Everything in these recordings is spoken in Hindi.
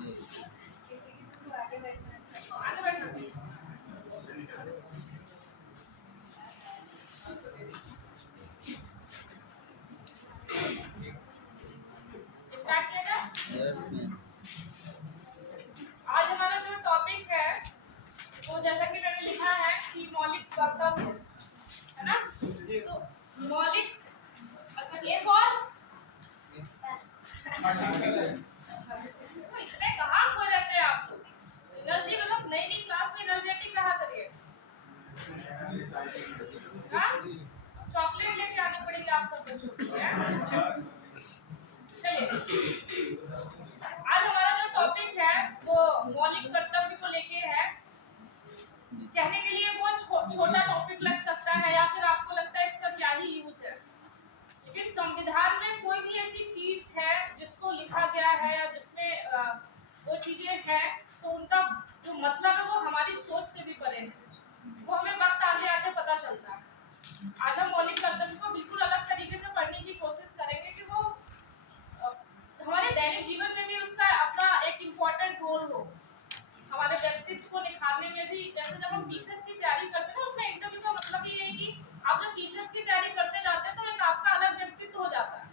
आगे बैठना। स्टार्ट किया जाए? Yes ma'am. आज हमारा जो टॉपिक है वो जैसा कि मैंने लिखा है कि मौलिक कर्तव्य है ना। तो मौलिक अच्छा एक और इतने कहाँ खो रहते हैं आप लोग। एनर्जी मतलब नई नई क्लास में एनर्जेटिक रहा करिए। चॉकलेट लेके आनी पड़ेगी आप सब बच्चों को। चलिए आज हमारा जो टॉपिक है वो मौलिक कर्तव्य को लेके है। कहने के लिए बहुत छोटा टॉपिक लग सकता है या फिर आपको लगता है इसका क्या ही यूज है, लेकिन संविधान में कोई भी ऐसी चीज है जिसको लिखा गया है या जिसमें वो चीजें हैं तो उनका जो मतलब है वो हमारी सोच से भी परे है। वो हमें वक्त आते आते पता चलता है। आज हम मौलिक कर्तव्य को बिल्कुल अलग तरीके से पढ़ने की कोशिश करेंगे कि वो हमारे दैनिक जीवन में भी उसका अपना एक इम्पोर्टेंट रोल हो, हमारे व्यक्तित्व को निखारने में भी। जैसे जब हम पीसीएस की तैयारी करते हैं ना, उसमें इंटरव्यू का मतलब ये है कि आप जब पीसीएस की तैयारी करते जाते हैं तो एक आपका अलग व्यक्तित्व हो जाता है।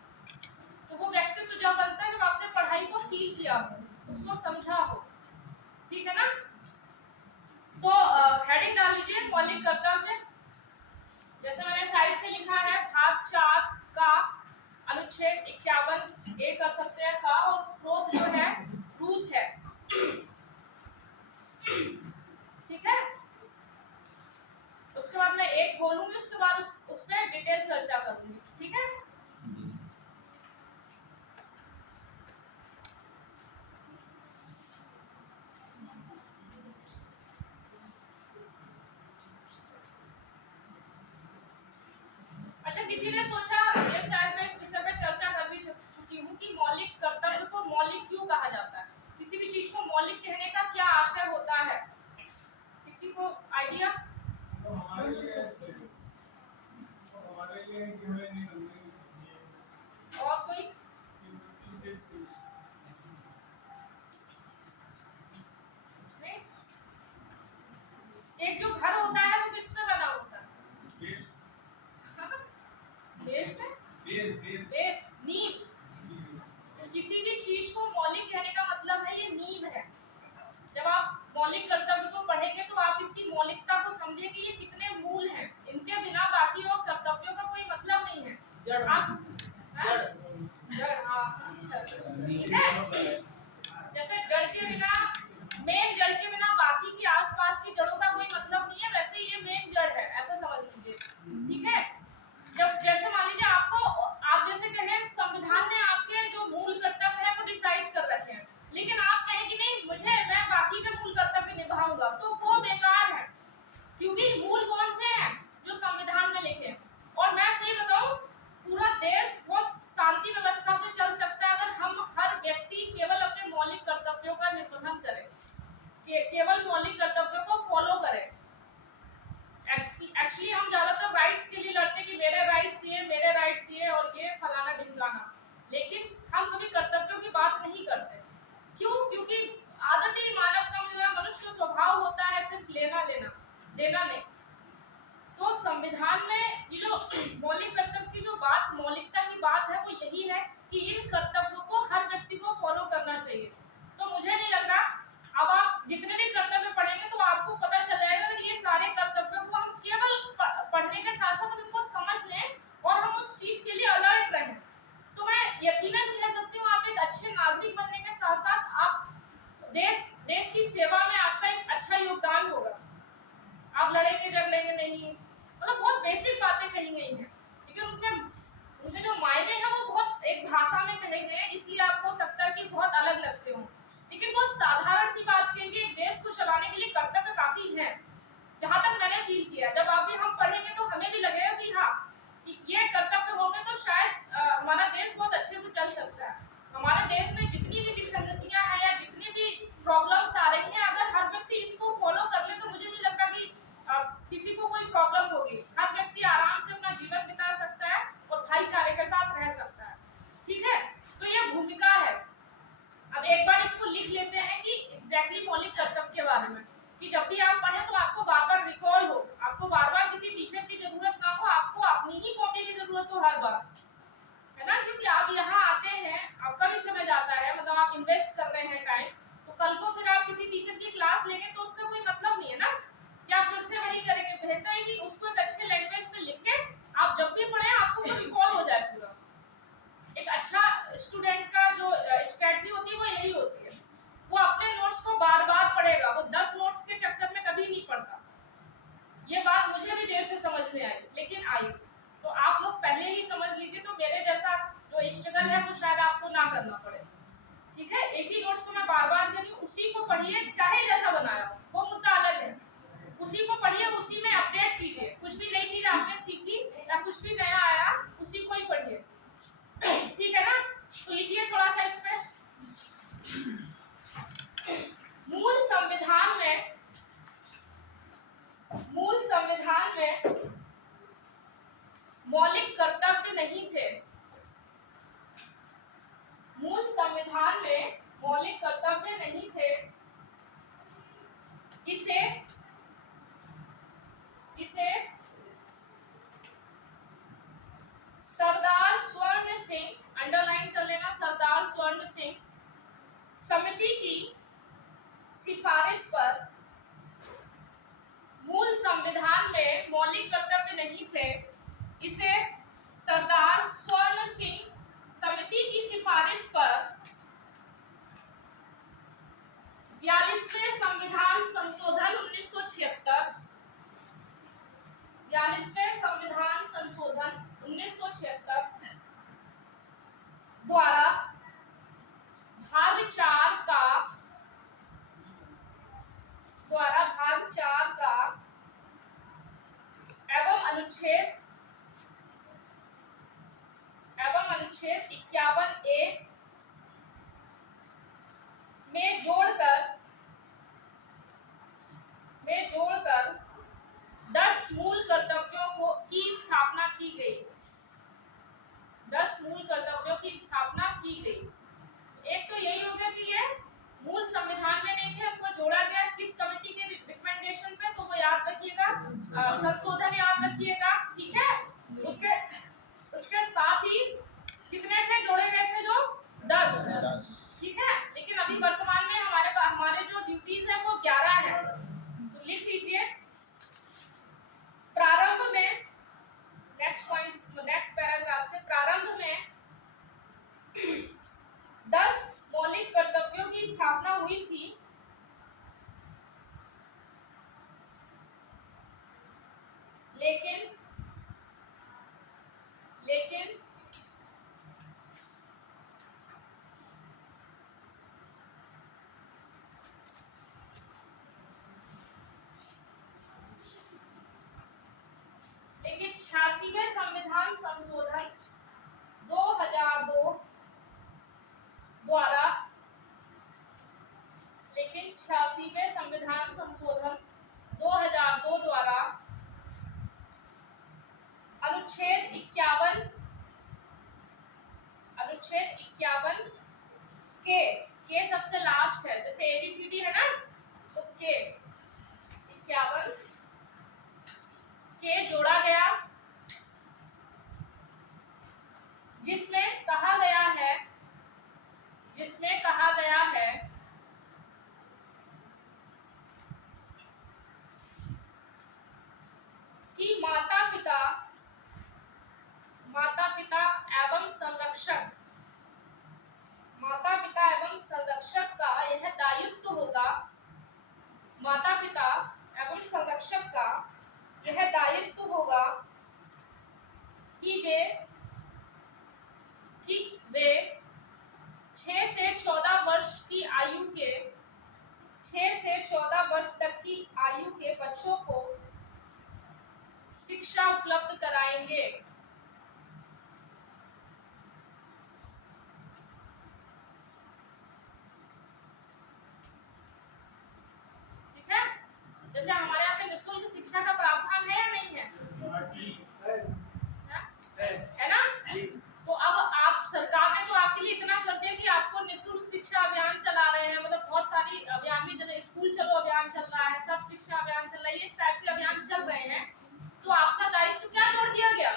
तो वो व्यक्तित्व जब बनता है जब आपने पढ़ाई को सीख लिया हो, उसको समझा हो, ठीक है ना। तो हेडिंग डाल लीजिए मौलिक कर्तव्य। जैसे मैंने साइड से लिखा है भाग 4 का अनुच्छेद 51 ए कर सकते हैं का, और स्रोत जो है रूस है, ठीक है। उसके बाद मैं एक बोलूंगी, उसके बाद उसमें डिटेल चर्चा करूंगी, ठीक है। अच्छा, किसी ने सोचा ये शायद मैं इस विषय पे चर्चा कर भी चुकी हूँ कि मौलिक कर्तव्य को मौलिक क्यों कहा जाता है, किसी भी चीज को मौलिक कहने का क्या आशय होता है, किसी को आइडिया? और कोई? एक जो घर होता है वो किस में बना होता है? बेस, नींव। किसी भी चीज को मौलिक कहने का मतलब है ये नींव है। जब आप मौलिक कर्तव्य को पढ़ेंगे तो आप इसकी मौलिकता को समझेंगे, ये कितने मूल हैं, इनके बिना बाकी और कर्तव्यों का कोई मतलब नहीं है। जड़, अच्छा, ठीक है। जैसे जड़ के बिना, मेन जड़ के बिना बाकी की आसपास की जड़ों का कोई मतलब नहीं है, वैसे ये मेन जड़ है, ऐसा समझ लीजिए, ठीक है। जब जैसे मान लीजिए आप जैसे कहें संविधान ने आपके जो मूल कर्तव्य है वो डिसाइड कर रखे हैं, लेकिन आप कहें कि नहीं मैं बाकी के मूल कर्तव्य निभाऊंगा, तो वो बेकार है, क्योंकि मूल कौन से हैं? जो संविधान में लिखे हैं। और मैं सही बताऊं, पूरा देश बहुत शांति व्यवस्था से चल सकता है अगर हम हर व्यक्ति केवल अपने मौलिक कर्तव्यों का निर्वहन करे, केवल मौलिक कर्तव्यों को फॉलो करे। एक्चुअली हम ज्यादातर राइट्स के लिए लड़ते कि मेरे राइट्स ये और ये फलाना ढिमकाना, लेकिन हम कभी कर्तव्यों की बात नहीं करते। क्यों? क्योंकि आदत ही मानव का मनुष्य स्वभाव होता है सिर्फ लेना लेना, देना नहीं। तो संविधान में ये जो मौलिक कर्तव्य की जो बात, मौलिकता की बात है, वो यही है कि इन कर्तव्यों को हर व्यक्ति को फॉलो करना चाहिए। तो मुझे नहीं लग रहा, अब आप जितने भी कर्तव्य पढ़ेंगे तो आपको पता चल जाएगा कि ये सारे कर्तव्यों को हम केवल पढ़ने के साथ साथ इनको समझ लें और हम उस चीज के लिए अलर्ट रहें। तो मैं यकीनन कह सकती हूँ आप एक अच्छे नागरिक बनने के साथ साथ आप देश की सेवा में आपका एक अच्छा योगदान होगा। आप लड़ेंगे झगड़ेंगे नहीं, मतलब बहुत बेसिक बातें कही गई हैं, लेकिन उनके जो मायने हैं वो बहुत एक भाषा में कहे गए हैं, इसलिए आपको सकता है कि बहुत अलग लगते हो, लेकिन बहुत साधारण सी बात कही गई। देश को चलाने के लिए कर्तव्य काफी समझ में आई, लेकिन आई। तो आप लोग पहले ही समझ लीजिए, तो मेरे जैसा जो स्ट्रगल है वो शायद आपको ना करना पड़े। ठीक है, एक ही नोट्स को मैं बार बार कर रही हूँ, उसी को पढ़िए, चाहे जैसा बनाया हो, वो मुद्दा अलग है। उसी को पढ़िए, उसी में अपडेट कीजिए, कुछ भी नई चीज आपने सीखी या कुछ भी नया आया उसी को ही पढ़िए। ठीक है ना? तो लिखिए थोड़ा सा इस पे। मूल संविधान में मौलिक कर्तव्य नहीं थे। मूल संविधान में मौलिक कर्तव्य नहीं थे। इसे सरदार स्वर्ण सिंह, अंडरलाइन कर लेना, सरदार स्वर्ण सिंह समिति की सिफारिश पर, मूल संविधान में मौलिक कर्तव्य नहीं थे, इसे सरदार स्वर्ण सिंह समिति की सिफारिश पर 42वें संविधान संशोधन 1976 द्वारा भाग 4 का एवं अनुच्छेद 51A में जोड़कर 10 मूल कर्तव्यों की स्थापना की गई। 10 मूल कर्तव्यों की स्थापना की गई। एक तो यही हो गया कि ये मूल संविधान में नहीं थे, उनको जोड़ा गया किस कमेटी के रिकमेंडेशन पे, तो वो याद रखिएगा, संशोधन याद रखिएगा। ठीक है, उसके साथ ही कितने थे जोड़े गए थे? जो 10। ठीक है, लेकिन अभी वर्तमान में हमारे जो ड्यूटीज है वो 11 है। तो लिख लीजिए, प्रारंभ में, नेक्स्ट पैराग्राफ से, प्रारंभ में 10 मौलिक कर्तव्यों की स्थापना हुई थी, लेकिन लेकिन 86वें संविधान संशोधन 2002 द्वारा अनुच्छेद 51 के सबसे लास्ट है, जैसे ABCD है ना, तो के 51 के जोड़ा गया, जिसमें कहा गया है कि माता पिता एवं संरक्षक का यह दायित्व होगा। माता पिता एवं संरक्षक का यह दायित्व होगा कि वे 6 से 14 वर्ष की आयु के 6 से 14 वर्ष तक की आयु के बच्चों को शिक्षा उपलब्ध कराएंगे। ठीक है, जैसे हमारे यहाँ पे निःशुल्क शिक्षा का प्रावधान है या नहीं है? है ना? तो अब आप, सरकार ने तो आपके लिए इतना कर दिया कि आपको निःशुल्क शिक्षा अभियान चला रहे हैं, मतलब बहुत सारी अभियान भी, जैसे स्कूल चलो अभियान चल रहा है, सब शिक्षा अभियान चल रहा है, इस टाइप के अभियान चल रहे हैं। तो आपका दायित्व क्या जोड़ दिया गया?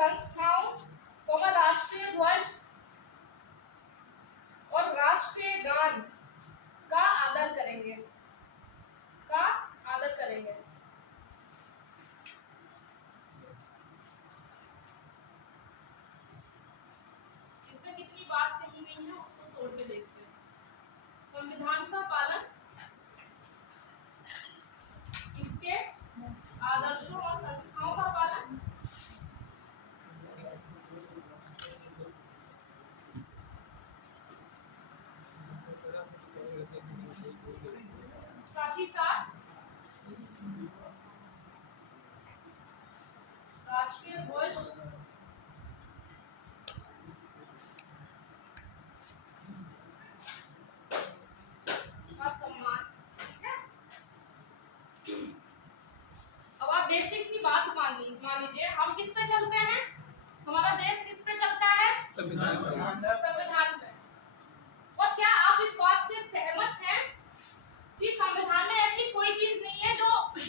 संस्थाओं, राष्ट्रीय ध्वज और राष्ट्रीय गान का आदर करेंगे, का आदर करेंगे। इसमें कितनी बात कही गई है उसको तोड़ के देखते हैं। संविधान का पालन, इसके आदर्शों और संस्थाओं का पालन, साथ ही साथ राष्ट्रीय ध्वज का सम्मान। ठीक है, अब आप बेसिक सी बात मान लीजिए, हम किस पे चलते हैं, हमारा देश किस पे चलता है, संविधान पे। और क्या आप इस बात से सहमत हैं कि संविधान में ऐसी कोई चीज नहीं है जो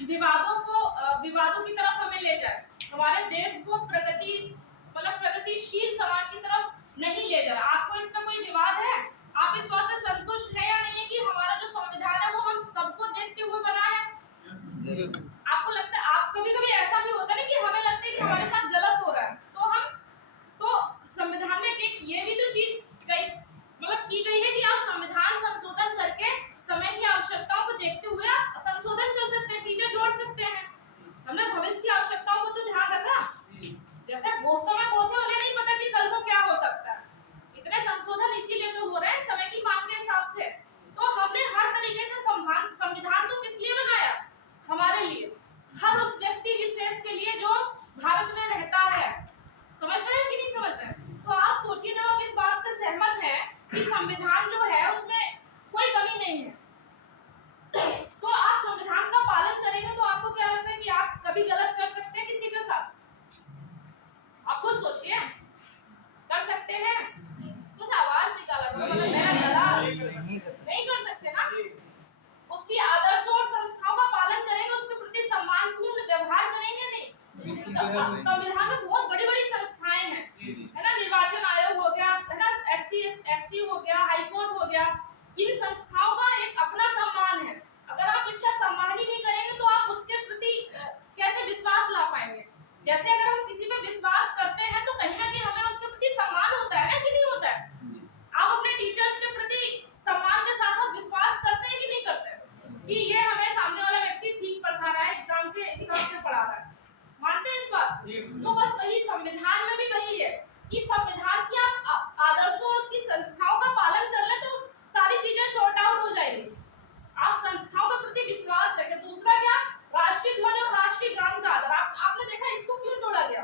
विवादों की तरफ हमें ले जाए, हमारे देश को प्रगतिशील समाज की तरफ नहीं ले जाए? आपको इस पर कोई विवाद है? आप इस बात से संतुष्ट हैं या नहीं है कि हमारा जो संविधान है वो हम सबको देखते हुए बना है? आपको लगता है, आप कभी-कभी ऐसा भी होता है कि हमें लगता है कि हमारे साथ गलत हो रहा है, तो संविधान में एक ये भी तो चीज की गई है कि आप संविधान संशोधन करके समय की आवश्यकताओं को देखते हुए आप संशोधन कर सकते हैं, चीजें जोड़ सकते हैं। हमने भविष्य की आवश्यकताओं को तो ध्यान रखा, जैसे वो समय वो थे, उन्हें नहीं पता कि कल को क्या हो सकता है, इतने संशोधन इसीलिए तो हो रहे हैं समय की मांग के हिसाब से। तो हमने हर तरीके से संविधान तो किस लिए बनाया, हमारे लिए, हर उस व्यक्ति विशेष के लिए जो भारत में रहता है। समझ रहे हैं कि नहीं समझ रहे? तो आप सोचिए, जब आप इस बात से सहमत हैं कि संविधान जो है उसमें कोई कमी नहीं है, तो आप संविधान का पालन करेंगे, तो आपको क्या लगता है कि आप कभी गलत कर सकते हैं किसी के साथ? आप खुद सोचिए, कर सकते हैं? कुछ आवाज निकाला करो, मतलब मेरा गला नहीं कर सकते ना। उसकी आदर्शों और संस्थाओं का पालन करेंगे, उसके प्रति सम्मानपूर्ण व्यवहार करेंगे। नहीं, संविधान में बहुत बड़ी-बड़ी संस्थाएं हैं, है ना, निर्वाचन आयोग हो गया, है ना, एससी हो गया, हाई कोर्ट हो गया, इन संस्थाओं का एक अपना सम्मान है। अगर आप इसका सम्मान ही नहीं करेंगे तो आप उसके प्रति कैसे विश्वास ला पाएंगे? जैसे अगर हम किसी पे विश्वास करते हैं तो कहीं ना कहीं हमें उसके प्रति सम्मान होता है ना, कि नहीं होता है? आप अपने टीचर्स के प्रति सम्मान के साथ साथ विश्वास करते हैं कि नहीं करते कि ये हमें सामने वाला व्यक्ति ठीक पढ़ा रहा है, एग्जाम के हिसाब से पढ़ा रहा है? मानते हैं इस बात? तो बस वही संविधान में भी वही है कि संविधान की आप आदर्शों और उसकी संस्थाओं का पालन कर ले तो सारी चीजें सॉर्ट आउट हो जाएगी। आप संस्थाओं के प्रति विश्वास रखें। दूसरा क्या, राष्ट्रीय ध्वज और राष्ट्रीय गान का आदर। आपने देखा इसको क्यों जोड़ा गया?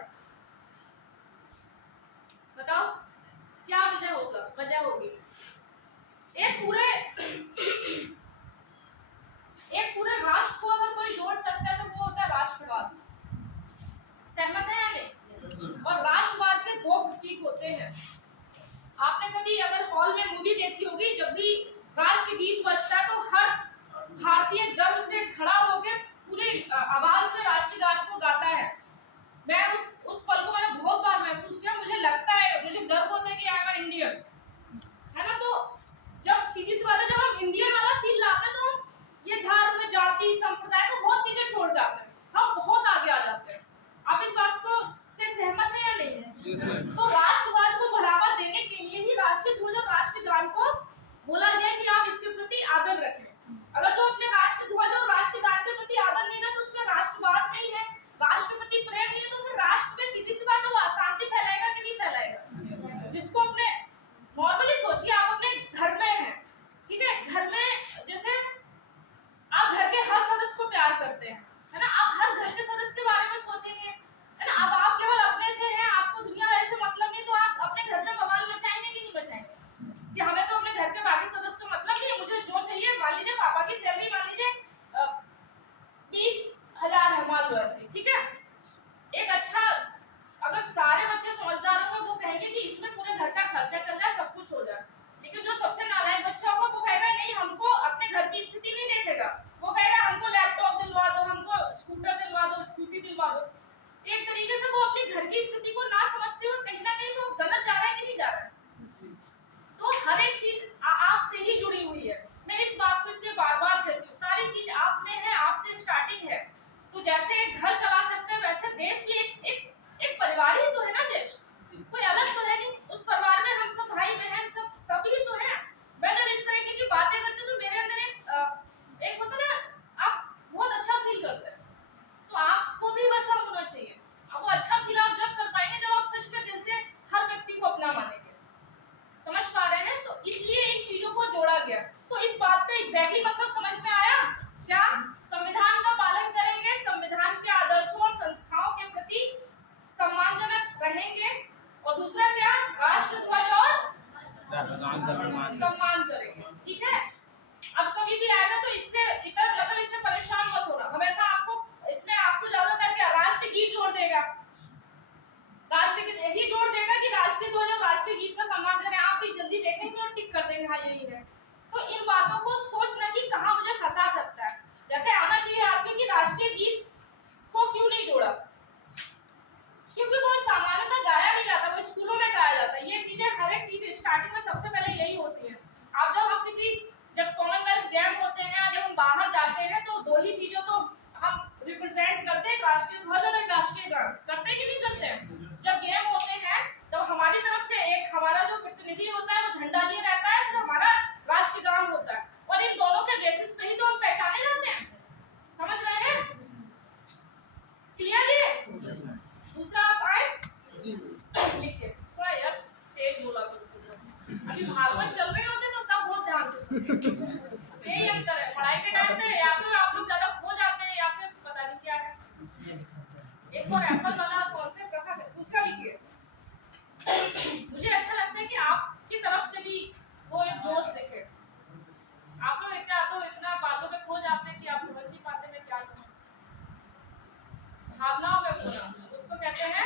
बताओ क्या वजह होगी? एक पूरे राष्ट्र को अगर कोई जोड़ सकता है तो वो होता है राष्ट्रवाद। सहमत है या नहीं? और राष्ट्रवाद के दो प्रतीक होते हैं। आपने कभी अगर हॉल में मूवी देखी होगी, जब भी राष्ट्रगीत बजता है तो हर भारतीय गर्व से खड़ा होकर पूरी आवाज में राष्ट्रीय गान को गाता है। मैं उस पल को मैंने बहुत बार महसूस किया। मुझे लगता है, मुझे गर्व होता है कि आई एम इंडियन, है ना। तो जब सीधी सी बात है, जब हम इंडियन वाला फील लाते हैं तो हम ये धर्म, जाति, संप्रदाय को बहुत पीछे छोड़ जाते हैं, हम बहुत आगे आ जाते हैं। आप इस बात को से सहमत है या नहीं है? तो राष्ट्रवाद को बढ़ावा देने के लिए ही राष्ट्रीय ध्वज और राष्ट्रीय गान को बोला गया कि आप इसके प्रति आदर रखें। अगर जो अपने राष्ट्रीय ध्वज और राष्ट्रीय गान के प्रति आदर नहीं है तो उसमें राष्ट्रवाद नहीं है, राष्ट्रपति प्रेम नहीं है, तो फिर राष्ट्र पे सीधी सी बात है वो अशांति फैलाएगा कि नहीं फैलाएगा? जिसको अपने नॉर्मली सोचिए, आप अपने घर में हैं, ठीक है, घर में जैसे आप घर के हर सदस्य को प्यार करते हैं, है ना, आप हर घर के सदस्य के बारे में सोचेंगे, है ना। अब आप केवल अपने से हैं, आपको दुनिया से मतलब रहेंगे, और दूसरा क्या, राष्ट्र ध्वज और सम्मान करेंगे। ठीक है, अब कभी भी आएगा तो इससे इतना मतलब इससे परेशान मत होना, हमेशा आपको इसमें आपको ज्यादातर क्या राष्ट्र गीत जोड़ देगा, राष्ट्र गीत यही जोड़ देगा कि राष्ट्रीय ध्वज और राष्ट्रीय गीत का सम्मान करें। आप भी जल्दी देखेंगे और टिक कर देंगे हाँ यही है। तो इन बातों को सोचना कि कहां मुझे फंसा सकता है, जैसे आना चाहिए आपके कि राष्ट्रीय गीत को क्यों नहीं जोड़ा, क्योंकि वो सामान्यतः गाया नहीं जाता, वो स्कूलों में गाया जाता है। ये चीजें हर एक चीज स्टार्टिंग में सबसे पहले यही होती है। आप जब हम किसी जब कॉमनवेल्थ गेम होते हैं, जब हम बाहर जाते हैं तो दो ही चीजों तो हम रिप्रेजेंट करते हैं, राष्ट्रीय ध्वज और एक राष्ट्रीय गान, करते हैं कि नहीं करते हैं। जब गेम होते हैं तब हमारी तरफ से एक हमारा जो प्रतिनिधि होता है वो झंडा लिए रहता है, फिर हमारा राष्ट्रीय गान होता है, और इन दोनों के बेसिस पे ही तो हम पहचाने जाते हैं। समझ रहे हैं? क्लियर है? दूसरा आप आए लिखिए थोड़ा, यस तेज बोला करो, अभी भागवत चल रहे होते तो सब बहुत ध्यान से सुनते। यही अंतर है पढ़ाई के टाइम पे, या तो आप लोग ज्यादा खो जाते हैं या फिर पता नहीं क्या है। एक और एप्पल वाला कॉन्सेप्ट रखा है। दूसरा लिखिए, मुझे अच्छा लगता है कि आपकी तरफ से भी वो एक जोश दिखे। आप लोग इतना बातों में खो जाते हैं कि आप समझ नहीं पाते मैं क्या कहूं। भावनाओं में खोना, उसको कहते हैं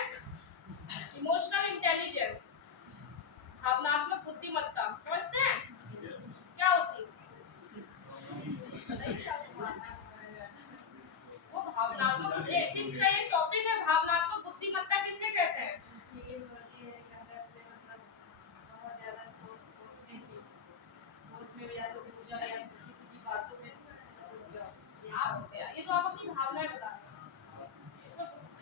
इमोशनल इंटेलिजेंस, भावनात्मक बुद्धिमत्ता। समझते हैं क्या होती वो भावनात्मक, एथिक्स का एक टॉपिक है, भावनात्मक बुद्धिमत्ता किसे कहते हैं? ये तो आप अपनी भावनाएं बता रहे हैं।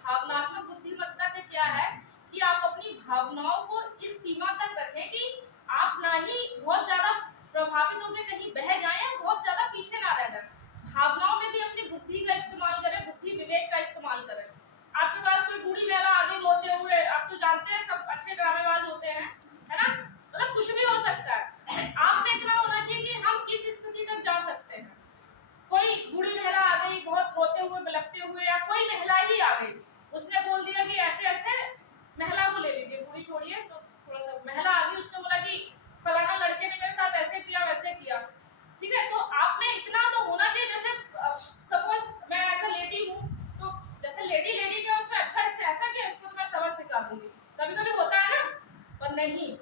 भावनात्मक बुद्धिमत्ता से क्या है कि आप अपनी भावनाओं को इस सीमा तक रखें कि आप ना ही बहुत ज्यादा प्रभावित होकर कहीं बह जाएं या बहुत ज्यादा पीछे ना रह जाएं। भावनाओं में भी अपनी बुद्धि का इस्तेमाल करें, बुद्धि विवेक का इस्तेमाल करें। आपके पास कोई बूढ़ी महिला आ गई रोते हुए, आप तो जानते हैं सब अच्छे ड्रामेबाज होते हैं, है ना, मतलब कुछ भी हो सकता है। आप में इतना होना चाहिए कि हम किस स्थिति तक जा सकते हैं। कोई बूढ़ी महिला आ गई बहुत रोते हुए बिलखते हुए, या कोई महिला ही आ गई, उसने बोल दिया कि ऐसे ऐसे, महिला को ले लीजिए, बूढ़ी छोड़िए, तो थोड़ा सा महिला आ गई, उसने बोला कि फलाना लड़के ने मेरे साथ ऐसे किया वैसे किया। ठीक है, तो आप में इतना तो होना चाहिए, जैसे सपोज मैं एज अ लेडी हूँ, तो जैसे लेडी का उसमें अच्छा इसने ऐसा किया, इसको तो मैं सबक सिखा दूंगी, कभी कभी होता है ना। पर नहीं,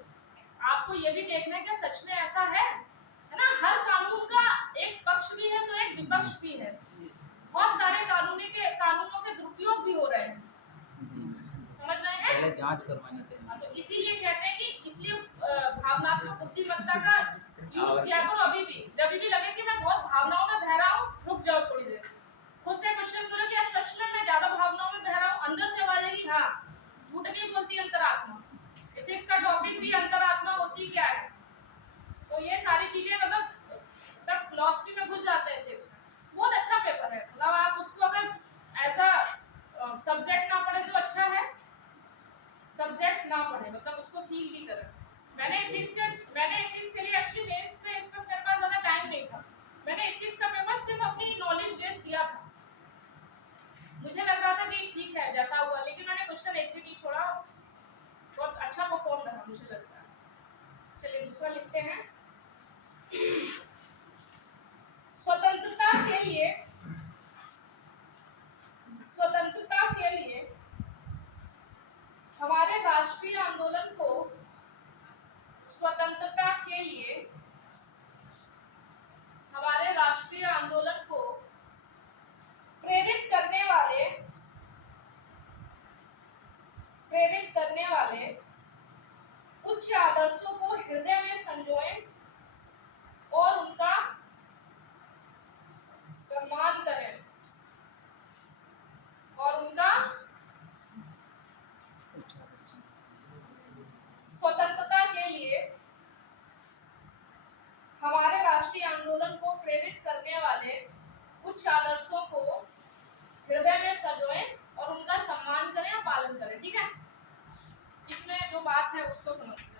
आपको ये भी देखना है कि सच में ऐसा है ना। हर कानून का एक पक्ष भी है तो एक विपक्ष भी है। बहुत सारे कानूनों के दुरुपयोग भी हो रहे हैं, समझ रहे हैं? पहले जांच करवानी चाहिए। तो इसीलिए कहते हैं कि इसलिए भावनात्मक बुद्धिमत्ता का यूज किया करो। अभी भी जब भी लगे कि मैं बहुत भावनाओं में बह रहा हूँ, रुक जाओ थोड़ी देर, खुद से क्वेश्चन करो कि सच में मैं ज्यादा भावनाओं में बह रहा हूँ। अंदर से आवाज आएगी हाँ, झूठ नहीं बोलती अंतरात्मा। एथिक्स का टॉपिक भी अंतरात्मा होती क्या है। तो ये सारी चीजें मतलब तब फिलॉसफी में घुस जाते हैं एथिक्स में। बहुत अच्छा पेपर है, मतलब आप उसको अगर एज अ सब्जेक्ट ना पढ़े तो अच्छा है, सब्जेक्ट ना पढ़े मतलब उसको फील भी करें। मैंने एथिक्स के लिए एक्चुअली मेंस में इस वक्त मेरे पास ज़्यादा टाइम नहीं था। मैंने एथिक्स का पेपर सिर्फ अपनी नॉलेज बेस दिया था। मुझे लग रहा था कि ठीक है जैसा हुआ, लेकिन मैंने क्वेश्चन एक भी नहीं छोड़ा, बहुत अच्छा परफॉर्म करा मुझे लगता है। चलिए दूसरा लिखते हैं। स्वतंत्रता के लिए हमारे राष्ट्रीय आंदोलन को, स्वतंत्रता के लिए हमारे राष्ट्रीय आंदोलन को प्रेरित करने वाले उच्च आदर्शों को हृदय में संजोएं और उनका सम्मान करें, और उनका स्वतंत्रता के लिए हमारे राष्ट्रीय आंदोलन को प्रेरित करने वाले उच्च आदर्शों को हृदय में संजोएं और उनका सम्मान करें या पालन करें। ठीक है, इसमें जो बात है उसको समझते हैं।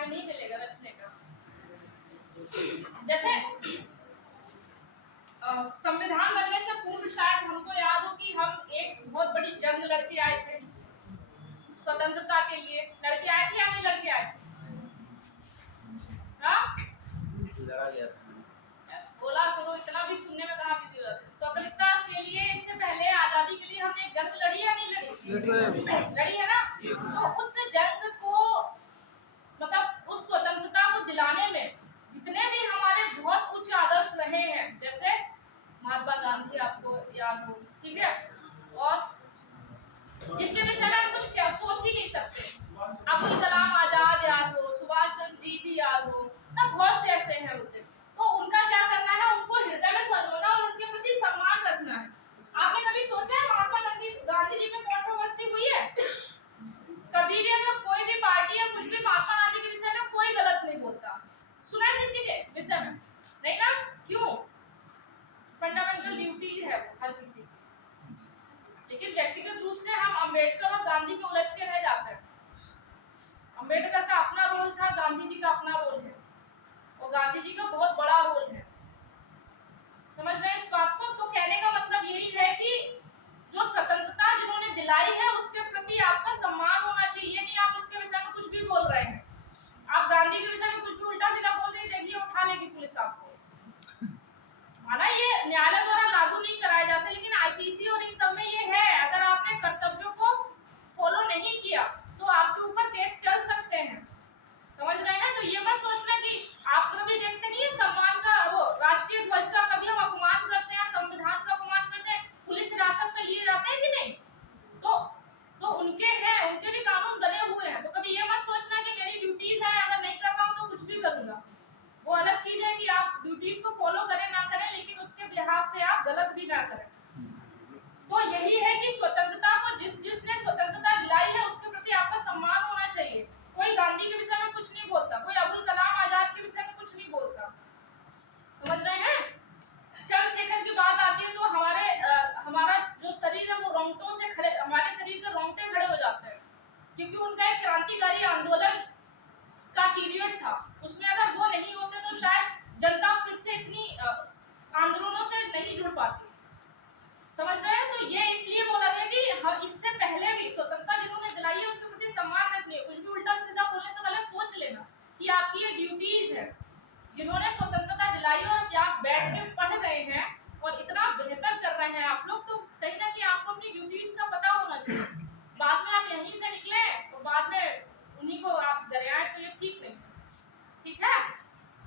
टाइम नहीं मिलेगा रचने का। जैसे संविधान बनने से पूर्व शायद हमको याद हो कि हम एक बहुत बड़ी जंग लड़के आए थे स्वतंत्रता के लिए। लड़के आए थे या नहीं लड़के आए थे? लड़ा गया था। बोला करो, इतना भी सुनने में कहाँ की जरूरत है। स्वतंत्रता के लिए, इससे पहले आजादी के लिए हमने एक जंग लड़ी या नहीं लड़ी? लड़ी है ना। तो उस जंग को मतलब उस स्वतंत्रता को दिलाने में जितने भी हमारे बहुत उच्च आदर्श रहे हैं, जैसे महात्मा गांधी आपको याद हो, ठीक है, और जिनके विषय में हम कुछ क्या सोच ही नहीं सकते, अब्दुल कलाम आजाद याद हो, सुभाष चंद्र जी भी याद हो ना, बहुत से ऐसे हैं होते। तो उनका क्या करना है, उनको हृदय में सजोना और उनके प्रति सम्मान रखना है। आपने कभी सोचा है महात्मा गांधी जी में कंट्रोवर्सी हुई है? कभी भी अगर कोई भी पार्टी या कुछ भी महात्मा गांधी के विषय में कोई गलत नहीं बोलता, सुना है किसी के विषय में? नहीं ना। क्यों? फंडामेंटल ड्यूटी है हर किसी की। लेकिन व्यक्तिगत रूप से हम अंबेडकर और गांधी में उलझ के रह जाते हैं। अंबेडकर का अपना रोल था, गांधी जी का अपना रोल है, और गांधी जी का बहुत बड़ा रोल है। समझ रहे हैं इस बात को? तो कहने का मतलब यही है कि जो स्वतंत्रता जिन्होंने दिलाई है उसके प्रति आपका सम्मान होना चाहिए। नहीं आप उसके विषय में कुछ भी बोल रहे हैं, आप गांधी के विषय में कुछ भी उल्टा सीधा बोल रहे, देखिए उठा लेगी पुलिस आपको। माना ये न्यायालय द्वारा लागू नहीं कराया जा सकता, लेकिन आईपीसी और इन सब में ये है, अगर आपने कर्तव्यों को फॉलो नहीं किया तो आपके ऊपर केस चल सकते हैं। समझ रहे हैं? तो ये मत सोचना कि आप कभी देखते नहीं है सम्मान का, वो राष्ट्रीय ध्वज का कभी हम अपमान करते हैं, संविधान का अपमान करते हैं, पुलिस हिरासत में लिए जाते हैं कि नहीं? तो उनके हैं, उनके भी कानून बने हुए हैं। तो कभी ये मत सोचना कि मेरी ड्यूटीज है, अगर नहीं कर रहा हूं तो कुछ भी करूंगा। वो अलग चीज है कि आप ड्यूटीज को फॉलो करें ना करें, लेकिन उसके बिहाफ पे आप गलत भी ना करें। तो यही है कि स्वतंत्रता को जिसने स्वतंत्रता दिलाई है उसके प्रति आपका सम्मान होना चाहिए। कोई गांधी के विषय में कुछ नहीं बोलता, कोई अब्दुल कलाम आजाद के विषय में कुछ नहीं बोलता। समझ रहे हैं? चंद्रशेखर की बात आती है तो हमारा जो शरीर है वो रोंगटों से खड़े, हमारे शरीर के रोंगटे खड़े हो जाते हैं, क्योंकि उनका एक क्रांतिकारी आंदोलन का पीरियड था। उसमें अगर वो नहीं होते तो शायद जनता फिर से इतनी आंदोलनों से नहीं जुड़ पाती। समझ रहे हैं? तो ये इसलिए बोला गया कि हम इससे पहले भी स्वतंत्रता जिन्होंने दिलाई है उसके प्रति सम्मान रखनी है। कुछ भी उल्टा सीधा बोलने से पहले सोच लेना कि आपकी ये ड्यूटीज है। जिन्होंने स्वतंत्रता दिलाई और आप बैठ के पढ़ रहे हैं और इतना बेहतर कर रहे हैं आप लोग, तो कहीं ना कहीं आपको अपनी ड्यूटीज का पता होना चाहिए। बाद में आप यहीं से निकले और बाद में उन्हीं को आप दरियाएं, तो ये ठीक नहीं। ठीक है?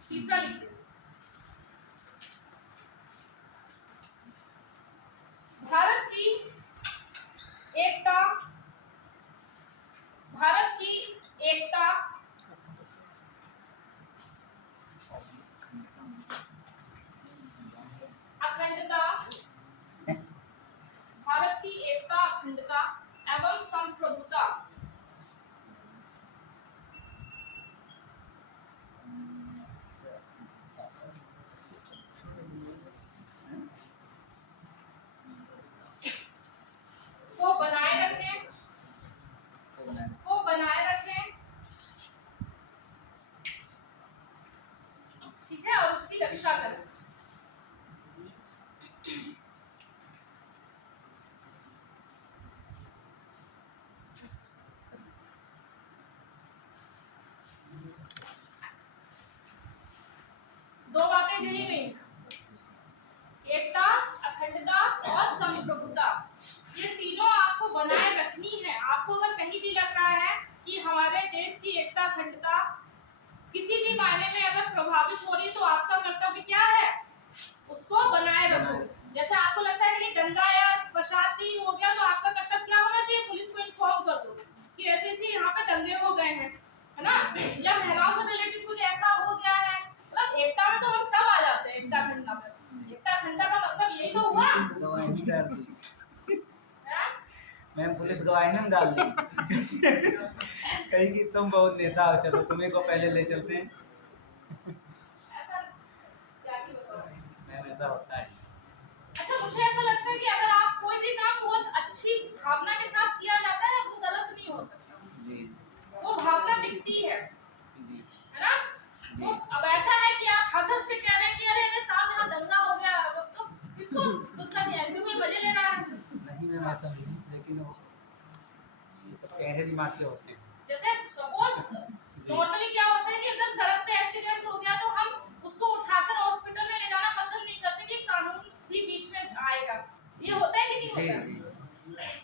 तीसरा लिखिए, भारत की एकता, भारत की एकता अखंडता, भारत की एकता अखंडता एवं संप्रभुता को बनाए रखें, ठीक है, और उसकी रक्षा करें। दो बातें गिनी गई, एकता, अखंडता और संप्रभुता। ये तीनों आपको बनाए रखनी है। आपको अगर कहीं भी लग रहा है कि हमारे देश की एकता अखंडता किसी भी मायने में अगर प्रभावित हो रही, तो आपका कर्तव्य क्या है? उसको बनाए रखो। जैसे आपको लगता है कि दंगा या फसाद नहीं हो गया, तो आपका कर्तव्य क्या होना चाहिए? पुलिस को इन्फॉर्म कर दो कि ऐसे ऐसे यहाँ पे दंगे हो गए हैं, है ना, या महिलाओं से रिलेटेड कुछ ऐसा हो गया है। मतलब एकता में तो हम सब आ जाते हैं। एकता अखंडता में, एकता अखंडता का मतलब यही तो हुआ। मैम पुलिस गवाही ना डाल दी कहीं कि तुम बहुत नेता हो, चलो तुम्हें को पहले ले चलते हैं। ऐसा क्या की बताओ मैम ऐसा होता है। अच्छा, मुझे ऐसा लगता है कि अगर आप कोई भी काम बहुत अच्छी भावना के साथ किया जाता है वो गलत नहीं हो सकता। जी, वो भावना दिखती है। है समझ नहीं, लेकिन वो ये सब टेढ़े दिमाग के होते हैं। जैसे सपोज नॉर्मली क्या होता है कि अगर सड़क पे एक्सीडेंट हो गया तो हम उसको उठाकर हॉस्पिटल में ले जाना पसंद नहीं करते कि कानून भी बीच में आएगा। ये होता है कि नहीं जी होता? जी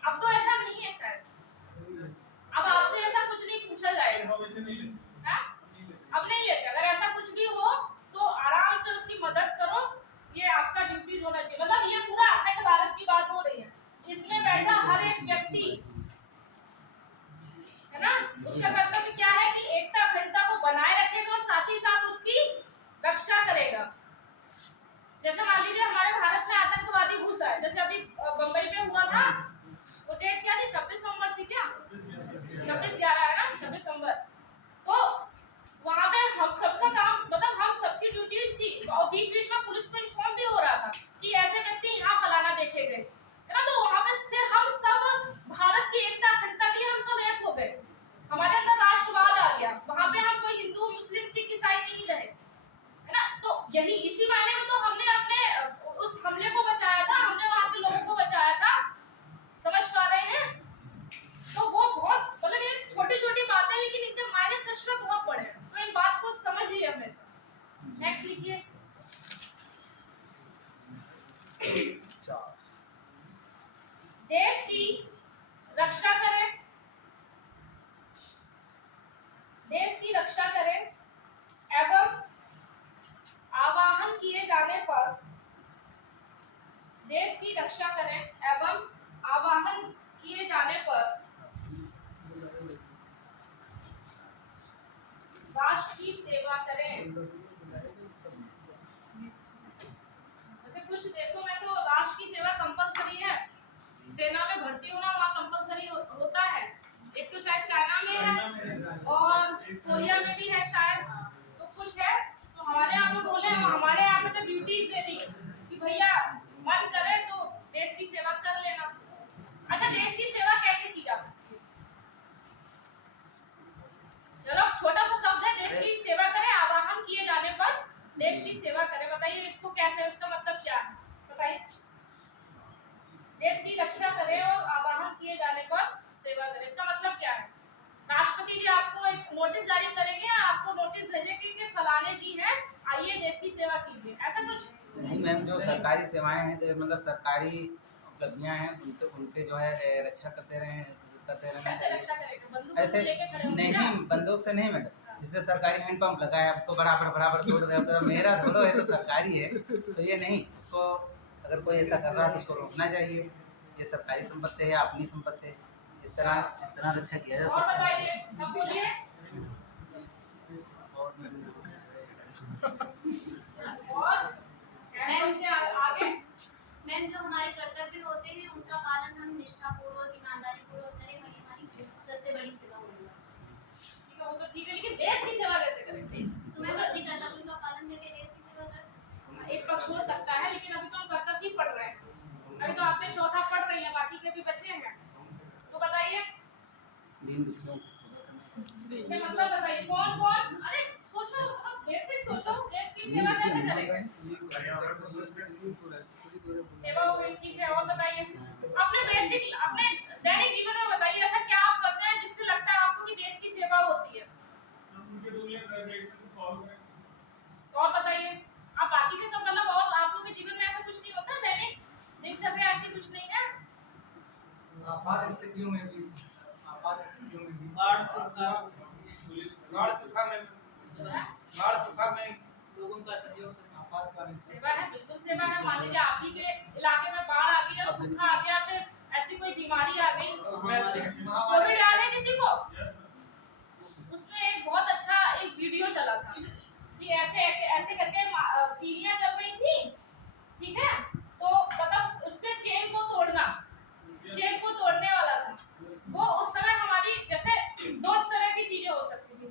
अब तो ऐसा नहीं है शायद, अब आपसे ऐसा कुछ नहीं पूछा जाएगा। हाँ? अब नहीं लेते। अगर ऐसा कुछ भी हो तो आराम से उसकी मदद करो, ये आपका ड्यूटीज होना चाहिए। मतलब ये पूरा अखंड भारत की बात हो रही है, इसमें बैठा हर एक व्यक्ति है ना, उसका कर्तव्य क्या है कि एकता अखंडता को बनाए रखेगा और साथ ही साथ उसकी रक्षा करेगा। जैसे मान लीजिए हमारे भारत में आतंकवादी घुसा है, जैसे अभी बंबई में हुआ था, वो डेट क्या थी, 26 नवंबर थी क्या, 26/11 है ना, 26 नवंबर। तो वहां पे हम सबका काम, मतलब हम सबकी ड्यूटीज थी, और बीच बीच में पुलिस को इन्फॉर्म भी हो रहा था कि ऐसे व्यक्ति यहाँ फलाना देखे गए, है ना। तो वहां पे फिर हम सब भारत की एकता अखंडता के लिए हम सब एक हो गए, हमारे अंदर राष्ट्रवाद आ गया। वहां पे हम कोई हिंदू मुस्लिम सिख ईसाई नहीं रहे, है ना। तो यही इसी मायने में तो हमने अपने उस हमले को बचाया था, हमने वहां के लोगों को बचाया था। समझ पा रहे हैं? तो वो बहुत, मतलब ये छोटी छोटी बातें लेकिन इनके मायने सच में बहुत बड़े हैं, तो इन बात को समझिए हमेशा। नेक्स्ट लिखिए। देश की रक्षा करें, देश की रक्षा करें एवं आवाहन किए जाने पर, देश की रक्षा करें एवं आवाहन किए जाने पर राष्ट्र की सेवा करें। वैसे कुछ देशों में तो राष्ट्र की सेवा कंपलसरी है, सेना में भर्ती होना वहाँ कंपलसरी होता है। एक तो शायद चाइना में है और कोरिया में भी है शायद, तो कुछ है। तो हमारे यहाँ पे बोले, हमारे यहाँ पे तो ड्यूटी दे दी कि भैया मन करे तो देश की सेवा कर लेना। अच्छा, देश की सेवा कैसे की जा सकती है? चलो छोटा सा शब्द है, देश की सेवा करें, आवाहन किए जाने पर देश की सेवा करें। बताइए इसको कैसे, इसका मतलब क्या है बताइए। देश की रक्षा करें और आवाहन किए जाने पर सेवा करें, इसका मतलब क्या है? राष्ट्रपति जी आपको एक नोटिस जारी करेंगे, आपको नोटिस भेजेंगे कि फलाने जी हैं, आइए देश की सेवा कीजिए, ऐसा कुछ नहीं मैम, जो सरकारी सेवाएं हैं, तो मतलब सरकारी उपलब्धियां हैं, उनके उनके जो है रक्षा करते रहे, करते रहना कैसे रक्षा चाहिए। करेंगे? बंदूक ऐसे लेके खड़े होंगे ना? नहीं, बंदूक से नहीं मैडम, जिससे सरकारी हैंडपंप लगा है उसको बराबर बराबर तोड़ रहे हो, तो मेरा थोड़ा है तो सरकारी है, तो ये नहीं, उसको अगर कोई ऐसा कर रहा है तो उसको रोकना चाहिए। ये सरकारी संपत्ति है, अपनी संपत्ति है, इस तरह रक्षा किया जा और सकता है। बताइए, सब बोलिए। और कैसे बोलते हैं आगे? मैम, जो हमारे कर्तव्य होते हैं उनका पालन हम निष्ठापूर्वक ईमानदारी पूर्वक करें, वही हमारी सबसे बड़ी सेवा होगी। ठीक है, वो तो ठीक है, लेकिन देश की सेवा कैसे करें? तो मैं अपने कर्तव्य का पालन करके देश की सेवा कर सकती हूँ। एक पक्ष हो सकता है, लेकिन अभी तो हम कर्तव्य ही पढ़ रहे हैं, अभी तो आपने चौथा पढ़ रही है, बाकी के भी बचे हैं। तो बताइए, दीन दुखियों की सेवा करना। इसका मतलब बताइए कौन कौन, अरे सोचो, मतलब बेसिक सोचो, देश की सेवा कैसे करें? सेवा हो गई, ठीक है। और बताइए अपने बेसिक, अपने दैनिक जीवन में बताइए ऐसा क्या आप करते हैं जिससे लगता है आपको कि देश की सेवा होती है? और बताइए आप बाकी के सब, मतलब और आप लोगों के जीवन में ऐसा कुछ नहीं होता, दैनिक दिनचर्या ऐसी कुछ नहीं है? आपात स्थितियों में भी बाढ़ सूखा में लोगों का सहयोग करना आपातकालीन सेवा है, बिल्कुल सेवा है। मान लीजिए आप ही के इलाके में बाढ़ आ गई या सूखा आ गया, फिर ऐसी कोई बीमारी आ गई, कोविड याद है किसी को? उसमें एक बहुत अच्छा एक वीडियो चला था कि ऐसे ऐसे करके तीलियां चल रही थी, ठीक है, तो मतलब उसके चेन को तोड़ना, चेन को तोड़ने वाला था वो। उस समय हमारी जैसे दो तरह की चीजें हो सकती थी,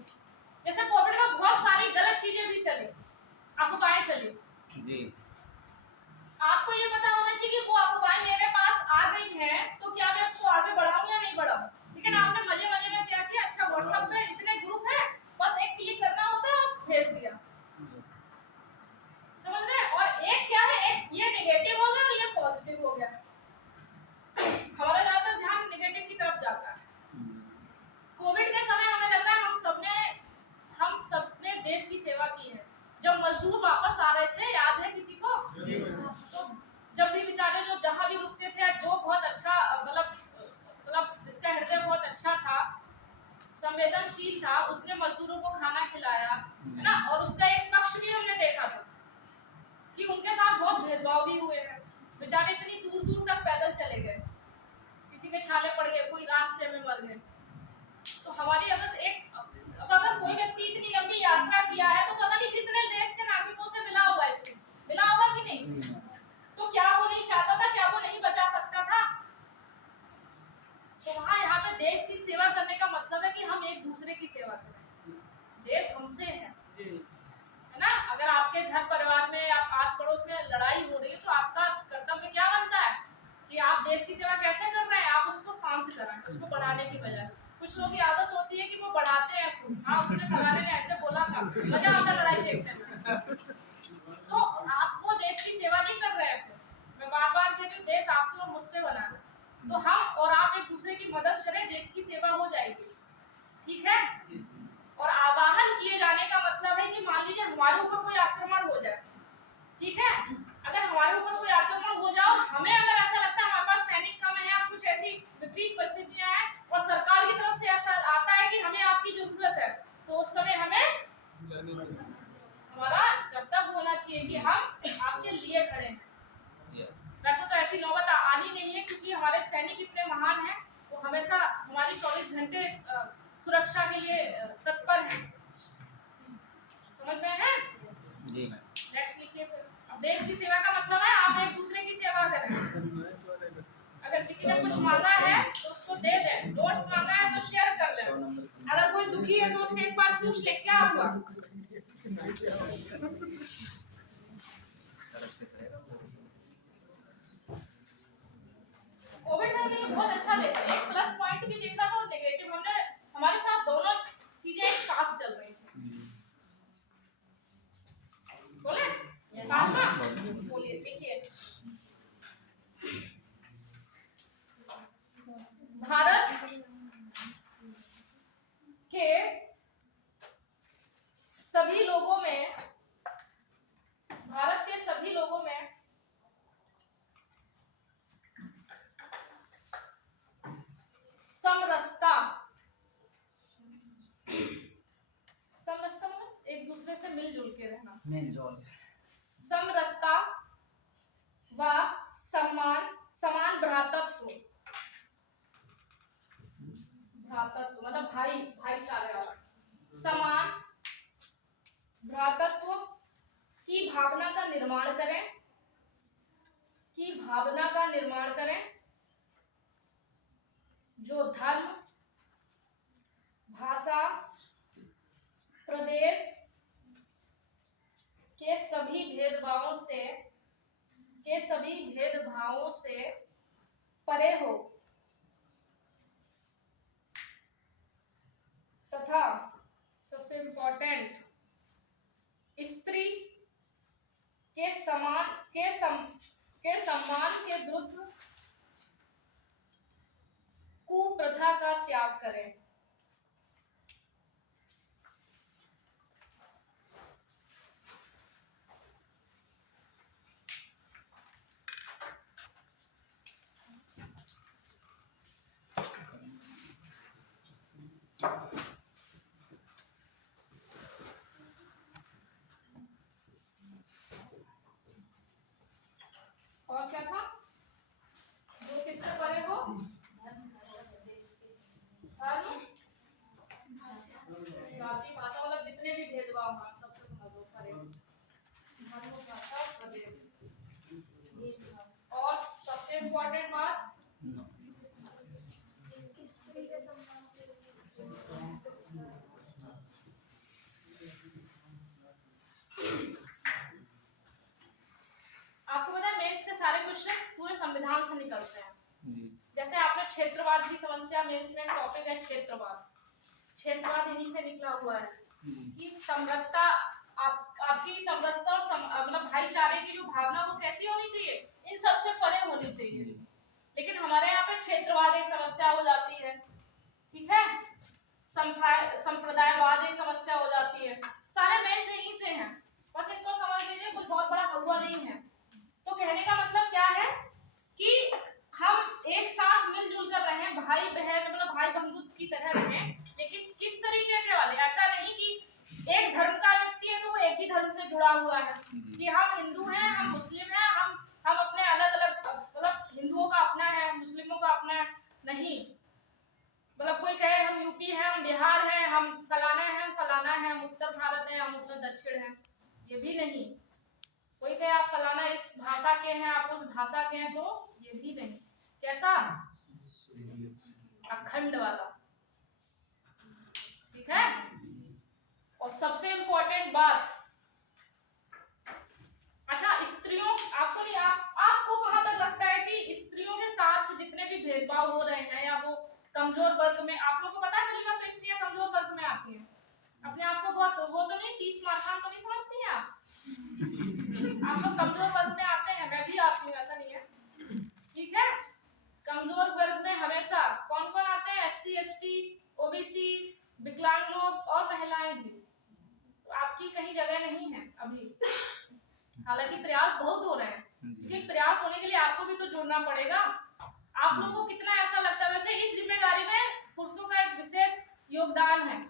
जैसे कोविड में बहुत सारी गलत चीजें भी चली, अफवाहें चली जी। आपको ये पता होना चाहिए कि वो अफवाहें मेरे पास आ गई हैं तो क्या मैं उसको आगे बढ़ाऊं या नहीं बढ़ाऊं, लेकिन आपने मजे मजे में क्या किया, अच्छा व्हाट्सएप पे इतने ग्रुप है, बस एक क्लिक करना होता है और भेज दिया, समझ रहे हैं? और एक क्या है, एक ये नेगेटिव हो गया और ये पॉजिटिव हो गया। हमारा भेदभाव भी हुए हैं। बेचारे इतनी दूर दूर तक पैदल चले गए, किसी के छाले पड़ गए, कोई रास्ते में मर गए। तो हमारी अगर कोई व्यक्ति इतनी लंबी यात्रा किया है तो पता नहीं कितने देश के नागरिकों से मिला होगा, इससे मिला होगा कि नहीं? तो क्या वो नहीं चाहता था, क्या वो नहीं बचा सकता था? तो वहाँ यहाँ पे देश की सेवा करने का मतलब है कि हम एक दूसरे की सेवा करें। देश हमसे है ना? अगर आपके घर परिवार में, आप आस पड़ोस में लड़ाई हो रही है तो आपका कर्तव्य क्या बनता है कि आप देश की सेवा कैसे कर रहे हैं? आप उसको शांत कराएं, उसको बढ़ाने की बजाय। कुछ लोगों की आदत होती है कि वो बढ़ाते हैं। हाँ, उसने फलाने ने ऐसे बोला था, मजा आता लड़ाई देखने में। तो आप वो देश की सेवा नहीं कर रहे हैं। मैं बार बार कहती हूँ, देश आपसे और मुझसे बना है, तो हम और आप एक दूसरे की मदद करें, देश की सेवा हो जाएगी। ठीक है? और आवाहन किए जाने का मतलब है कि मान लीजिए हमारे ऊपर कोई आक्रमण हो जाए, ठीक है? अगर हमारे ऊपर कोई आक्रमण हो जाए और हमें अगर ऐसा लगता है हमारे पास सैनिक कम है या कुछ ऐसी विपरीत परिस्थितियां हैं और सरकार की तरफ से ऐसा आता है कि हमें आपकी जरूरत है, तो उस समय हमें हमारा कर्तव्य होना चाहिए कि हम आपके लिए खड़े हैं। वैसे तो ऐसी नौबत आनी नहीं है, क्योंकि हमारे सैनिक इतने महान हैं, वो हमेशा हमारी 24 घंटे सुरक्षा के लिए तत्पर हैं। समझ रहे हैं? जी मैम। नेक्स्ट लिखिए फिर। अब देश की सेवा का मतलब है आप एक दूसरे की सेवा करें। अगर किसी ने कुछ मांगा है तो उसको दे दें, नोट्स मांगा है तो शेयर कर दें। अगर कोई दुखी है तो उससे एक बार पूछ ले क्या हुआ। कोविड-19 बहुत अच्छा देखा, एक प्लस पॉइंट भी देखा था और नेगेटिव। हमने हमारे साथ दोनों चीजें एक साथ चल रही थी। बोले पांचवा बोलिए, देखिए भारत के सभी लोगों में, भारत के सभी लोगों में समरसता मतलब एक दूसरे से मिलजुल के रहना, समरसता व समान भ्रातृत्व मतलब भाईचारे वाला, समान भ्रातृत्व की भावना का निर्माण करें, जो धर्म, भाषा, प्रदेश के सभी भेदभावों से परे हो तथा सबसे इम्पोर्टेंट स्त्री के सम्मान के विरुद्ध कुप्रथा का त्याग करें। और क्या था? जो किससे परे हो? धर्म, जाति, भाषा, मतलब जितने भी भेदभाव हैं सबसे समझो परे। धर्म, भाषा, प्रदेश, और सबसे इम्पोर्टेंट बात आपको पता है मेंस के सारे क्वेश्चन पूरे संविधान से निकलते हैं। जैसे आपने क्षेत्रवाद की समस्या, मेंस में टॉपिक है क्षेत्रवाद इन्हीं से निकला हुआ है कि समरसता, आपकी समरसता और मतलब भाईचारे की जो भावना वो कैसी होनी चाहिए, इन सबसे परे होनी चाहिए। लेकिन हमारे यहाँ पे क्षेत्रवाद एक समस्या हो जाती है, ठीक है? संप्रदायवाद एक समस्या हो जाती है। सारे मेंस यहीं से हैं, बस इनको समझ लीजिए, कुछ बहुत बड़ा हुआ नहीं है। तो कहने का मतलब क्या है कि हम एक साथ मिलजुल कर रहें, भाई बहन मतलब भाई बंधुत्व की तरह रहें, लेकिन किस तरीके के वाले, ऐसा नहीं कि एक धर्म का व्यक्ति है तो वो एक ही धर्म से जुड़ा हुआ है कि हम हिंदू हैं, हम मुस्लिम हैं, हम कोई कहे आप फलाना इस भाषा के हैं, आप उस भाषा के हैं, तो ये भी नहीं। कैसा? अखंड वाला। ठीक है। और सबसे इंपॉर्टेंट बात, अच्छा स्त्रियों, आपको नहीं, आपको कहां तक लगता है कि स्त्रियों के साथ जितने भी भेदभाव हो रहे हैं या वो कमजोर वर्ग में, आप लोगों को पता है पहली बात तो स्त्रियां कमजोर वर्ग में आती हैं। अपने आप को बहुत वो तो नहीं 30 माथान तो नहीं समझती हैं आप लोग कमजोर वर्ग में आते हैं, मैं भी आती हूँ, ऐसा नहीं है। ठीक है। कमजोर वर्ग में हमेशा कौन कौन आते हैं? SC ST OBC, विकलांग लोग और महिलाएं भी। तो आपकी कहीं जगह नहीं है अभी, हालांकि प्रयास बहुत हो रहे हैं, लेकिन प्रयास होने के लिए आपको भी तो जुड़ना पड़ेगा। आप लोगों को कितना ऐसा लगता है? वैसे इस जिम्मेदारी में पुरुषों का एक विशेष योगदान है।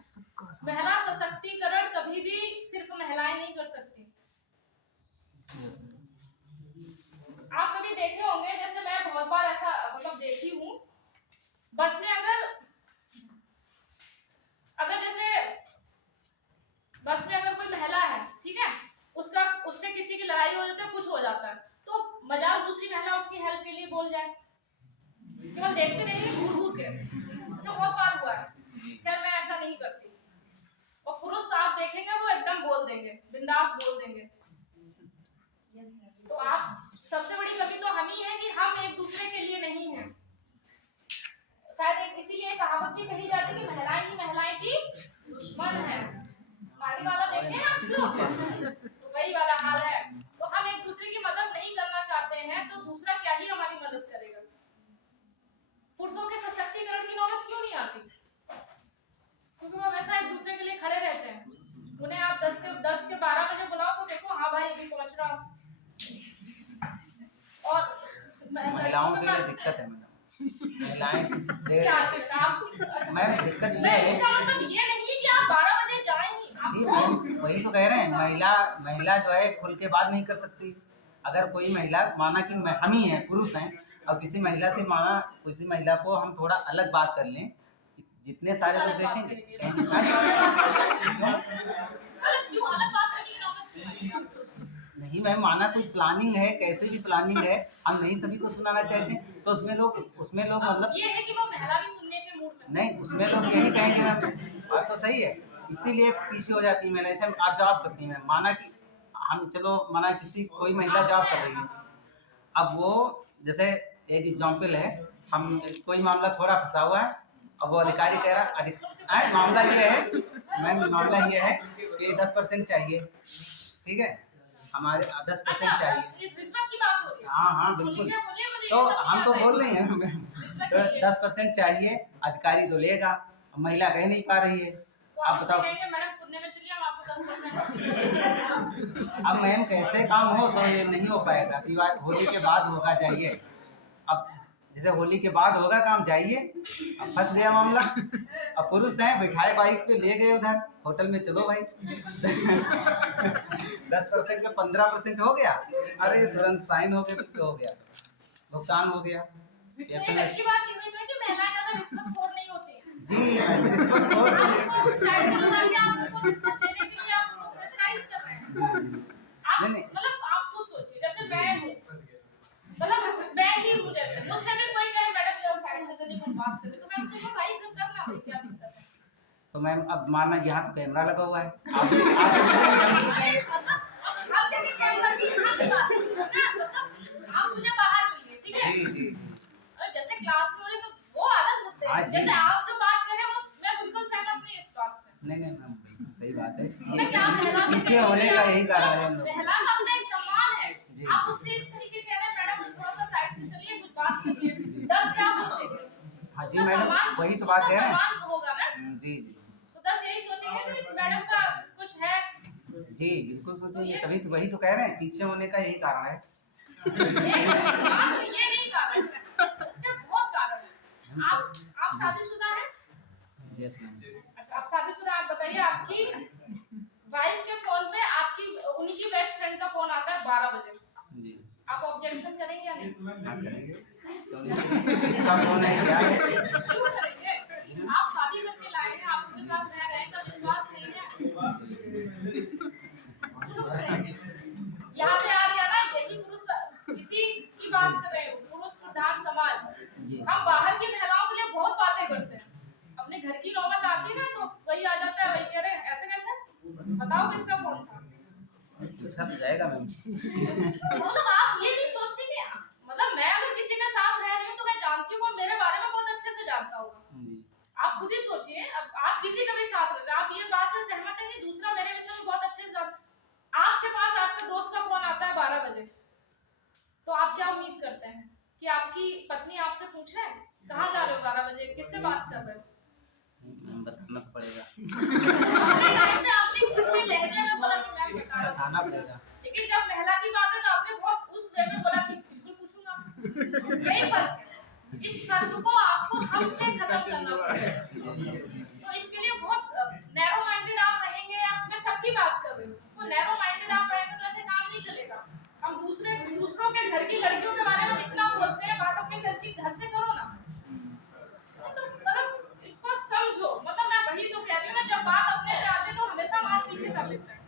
महिला सशक्तिकरण कभी भी सिर्फ महिलाएं नहीं कर सकती। आप कभी देखे होंगे, जैसे मैं बहुत बार ऐसा मतलब देखी हूँ, बस में अगर जैसे बस में अगर कोई महिला है, ठीक है, उससे किसी की लड़ाई हो जाती है, कुछ हो जाता है, तो मजाक दूसरी महिला उसकी हेल्प के लिए बोल जाए, केवल देखते रहिए घूर घूर के। तो बहुत बार हुआ है। खैर मैं ऐसा नहीं करती। और पुरुष साफ देखेंगे वो एकदम बोल देंगे, बिंदास बोल देंगे। तो आप सबसे बड़ी कमी तो हम ही है कि हम एक दूसरे के लिए नहीं है। शायद इसीलिए कहावत भी कही जाती है कि महिलाएं ही महिलाएं की दुश्मन है। आगे वाला देखें आप लोग, तो वही वाला हाल है। तो हम एक दूसरे की मदद नहीं करना चाहते हैं, तो दूसरा क्या ही हमारी मदद करेगा? पुरुषों के सशक्तिकरण की नौबत क्यों नहीं आती? क्योंकि वो हमेशा एक दूसरे के लिए खड़े रहते हैं। उन्हें आप 10 के 12 बजे बुलाओ तो देखो हाँ भाई अभी पहुंच रहा हूँ। और महिलाओं के लिए दिक्कत है मैडम, महिलाएं मैम दिक्कत ये है, इसका मतलब ये नहीं है कि आप 12 बजे जाएं ही। जी मैम वही तो कह रहे हैं, महिला जो है खुल के बात नहीं कर सकती। अगर कोई महिला माना कि हम ही हैं, पुरुष हैं, और किसी महिला से माना किसी महिला को हम थोड़ा अलग बात कर लें, जितने सारे लोग देखेंगे क्यों अलग बात करने की नौबत क्यों? नहीं मैम, माना कोई प्लानिंग है, कैसे भी प्लानिंग है, हम नहीं सभी को सुनाना चाहते हैं, तो उसमें लोग मतलब ये है कि वो महिला भी सुनने के मूड में नहीं, उसमें लोग यही कहेंगे मैम, बात तो सही है, इसीलिए पीछे हो जाती है महिला। ऐसे आप जॉब करती हैं मैम, माना कि हम चलो माना कोई महिला जॉब कर रही है, अब वो जैसे एक एग्जाम्पल है, हम कोई मामला थोड़ा फंसा हुआ है, अब वो अधिकारी कह रहा मामला ये है मैम, मामला ये है कि 10% चाहिए, ठीक है, हमारे 10% चाहिए। इस रिश्वत की बात हो रही है। हाँ बिल्कुल, तो हम तो बोल रहे हैं मैम, तो 10% चाहिए, अधिकारी तो लेगा, महिला कह नहीं पा रही है। आप बताओ मैडम पुण्य में चलिए हम आपको 10%। अब मैम कैसे काम हो, तो ये नहीं हो पाएगा, दिवाली होली के बाद होगा, जाइए। अब जैसे होली के बाद होगा काम, जाइए। अब फंस गया मामला, अब पुरुष हैं, बिठाए बाइक पे ले गए उधर होटल में, चलो भाई 10% का 15% हो गया, अरे तुरंत साइन हो गया, तो हो गया, भुगतान हो गया। अच्छी बात ये हुई कि महिलाएं ज्यादा रिश्वतखोर नहीं होती। जी रिश्वतखोर साइड से लगा के आपको रिश्वत देने के लिए आप उनको प्रेशराइज कर रहे हैं। आप मतलब आप खुद सोचिए, जैसे मैं हूँ, मतलब मैं ही हूँ, जैसे मुझसे भी कोई कहे मैडम जब साइड से चलिए हम बात करें, तो मैं उससे कहूँ भाई इधर करना भाई, क्या दिक्कत है? तो मैम अब मानना यहाँ तो कैमरा लगा हुआ है, आप देखिए कैमरा की यहाँ की बात है ना, मतलब आप मुझे बाहर मिलिए, ठीक है? जी और जैसे क्लास में हो रही तो वो अलग होते हैं, जैसे आप जो बात कर रहे हैं वो मैं बिल्कुल सहमत नहीं इस बात से। नहीं मैम सही बात है, मैं क्या पीछे होने का यही कारण है। महिला का अपना एक सम्मान है, आप उससे इस तरीके कह रहे हैं मैडम थोड़ा सा साइड से चलिए कुछ बात करिए, 10 क्या सोचेंगे? हाँ जी मैडम, वही तो बात है, सम्मान होगा ना। जी तो 10 यही सोचेंगे कि मैडम का कुछ है। जी बिल्कुल सोचेंगे, तभी तो वही तो कह रहे हैं, पीछे होने का यही कारण है। ये नहीं कारण है, उसके बहुत कारण है। आप शादीशुदा हैं? Yes ma'am. अच्छा आप शादीशुदा, आप बताइए आपकी वाइफ के फोन पे आपकी उनकी बेस्ट फ्रेंड का फोन आता है 12 बजे, जी आप ऑब्जेक्शन करेंगे या नहीं? हाँ करेंगे, इसका फोन है क्या? क्यों करेंगे? आप शादी करके लाए हैं, आप उनके साथ रह रहे हैं, का विश्वास नहीं है? यहाँ पे पूछा तो जाएगा मैम। मतलब आप ये नहीं सोचते कि मतलब मैं अगर किसी के साथ रह रही हूँ तो मैं जानती हूँ, वो मेरे बारे में बहुत अच्छे से जानता होगा। आप खुद ही सोचिए, अब आप किसी के भी साथ रह रहे हैं, आप ये बात से सहमत हैं कि दूसरा मेरे विषय में बहुत अच्छे से जानता। आपके पास आपके दोस्त का फोन आता है 12 बजे, तो आप क्या उम्मीद करते हैं कि आपकी पत्नी आपसे पूछे कहाँ जा रहे हो 12 बजे, किससे बात कर रहे हो? बताना तो पड़ेगा। अपने टाइम पे आपने कितने लहजे में बोला कि मैं बताना पड़ेगा। लेकिन जब महिला की बात है तो आपने बहुत उस वे में बोला कि बिल्कुल पूछूंगा। यही फर्क है, इस फर्क को आपको हमसे खत्म करना पड़ेगा। तो इसके लिए बहुत नैरो माइंडेड आप रहेंगे, मैं सबकी बात कर रही हूँ, वो नैरो माइंडेड आप रहेंगे तो ऐसे काम नहीं चलेगा। हम दूसरों के घर की लड़कियों के बारे में इतना बोलते हैं, बात अपने घर से करो ना। तो मतलब इसको समझो, मतलब मैं वही तो कह रही हूँ ना, जब बात अपने से आती है तो हमेशा बात पीछे कर लेते हैं।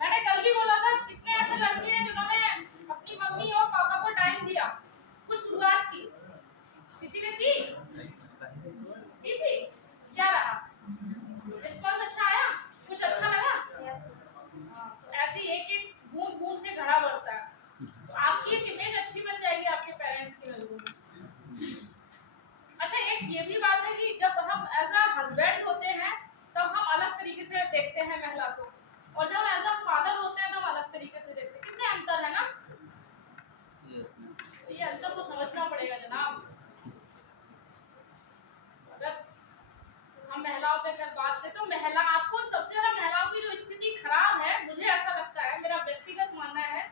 मैंने कल भी बोला था, कितने ऐसे लड़के हैं जिन्होंने अपनी मम्मी और पापा को टाइम दिया, कुछ शुरुआत की, किसी ने की थी, क्या रहा रिस्पॉन्स? अच्छा आया, कुछ अच्छा लगा? तो ऐसे एक एक बूंद बूंद से घड़ा बढ़ता है, तो आपकी एक इमेज अच्छी बन जाएगी आपके पेरेंट्स की नजरों में। अच्छा, एक ये भी बात है कि जब हम एज अ हस्बैंड होते हैं तब हम अलग तरीके से देखते हैं महिला को, और जब एज अ फादर होते हैं तो हम अलग तरीके से देखते हैं। कितने अंतर है ना? तो ये अंतर को समझना पड़ेगा जनाब। अगर हम महिलाओं पे अगर बात करें तो महिला, आपको सबसे ज्यादा महिलाओं की जो स्थिति खराब है, मुझे ऐसा लगता है, मेरा व्यक्तिगत मानना है,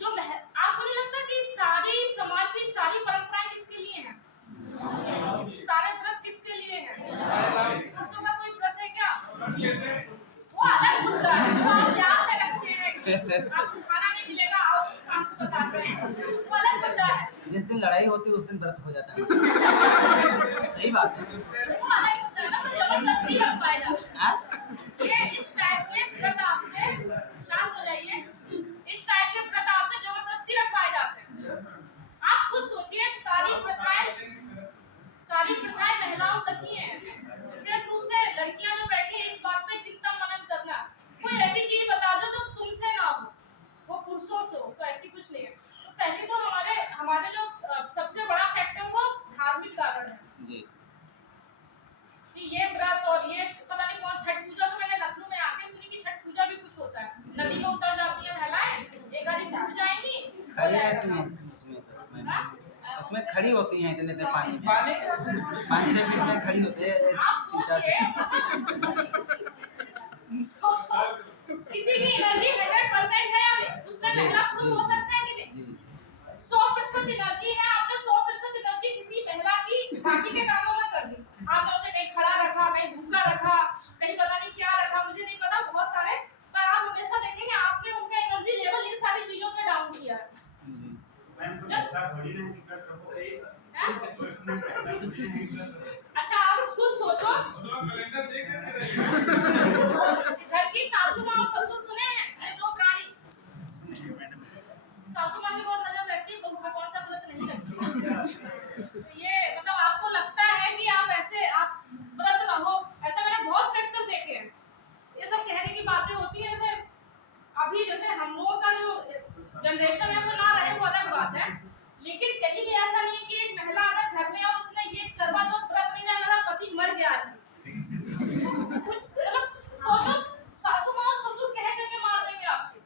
जो आपको नहीं लगता कि सारी समाज की सारी परंपराएं किसके लिए हैं? सारे व्रत किसके लिए हैं? पुरुषों का कोई व्रत है क्या? वो अलग मुद्दा है, वो आप ध्यान में रखते हैं कि आपको खाना नहीं मिलेगा, आओ शाम को बताते हैं, वो अलग मुद्दा है। जिस दिन लड़ाई होती है उस दिन व्रत हो जाता है। सही बात है। वो अलग मुद्दा है ना, वो जबरदस्ती रख पाएगा। ये इस टाइप के व्रत आपसे, शांत हो जाइए, इस टाइप के व्रत आपसे जबरदस्ती रखवाए जाते हैं। आप खुद सोचिए, सारी प्रथाएं महिलाओं तक ही हैं। विशेष रूप से लड़कियां जो बैठी हैं, इस बात पे चिंतन मनन करना, कोई ऐसी चीज बता दो जो तुमसे ना हो, वो पुरुषों से हो, तो ऐसी कुछ नहीं है। तो पहले तो हमारे जो सबसे बड़ा फैक्टर वो धार्मिक कारण है कि ये व्रत और ये पता नहीं कौन, छठ पूजा तो मैंने लखनऊ में आके सुनी कि छठ पूजा भी कुछ होता है, नदी में उतर जाती है महिलाएं, एक आधी डूब जाएंगी, खड़ी रहती हैं उसमें खड़ी होती हैं इतने पानी में, 5-6 फीट में खड़ी होती है। आप सोचिए, किसी की एनर्जी 100% है या नहीं, उसमें महिला पुरुष हो सकता है कि नहीं? 100% एनर्जी है, आपने 100% एनर्जी किसी महिला की बाकी के कामों में कर दी, आपने उसे कहीं खड़ा रखा, कहीं भूखा रखा, कहीं पता नहीं क्या रखा, मुझे नहीं पता, बहुत सारे, पर आप हमेशा देखेंगे आपने उनका एनर्जी लेवल इन सारी चीजों से डाउन किया है। अच्छा, आप खुद सोचो, घर की सासू माँ और ससुर सुने हैं, ये दो प्राणी, सासू माँ की बहुत नजर रहती है, बहू पे कौन सा व्रत नहीं लगती। तो ये मतलब आपको लगता है कि आप ऐसे आप व्रत रहो, ऐसा मैंने बहुत फैक्टर देखे हैं। ये सब कहने की बातें होती है, जैसे अभी जैसे हम लोगों का जो जनरेशन है वो ना रहे, वो अलग बात है, लेकिन कहीं भी ऐसा नहीं है कि एक महिला अगर घर में और उसने ये करवा चौथ व्रत नहीं रहा, पति मर गया आज, कुछ मतलब सोचो, सासू माँ और ससुर कह करके मार देंगे आपको।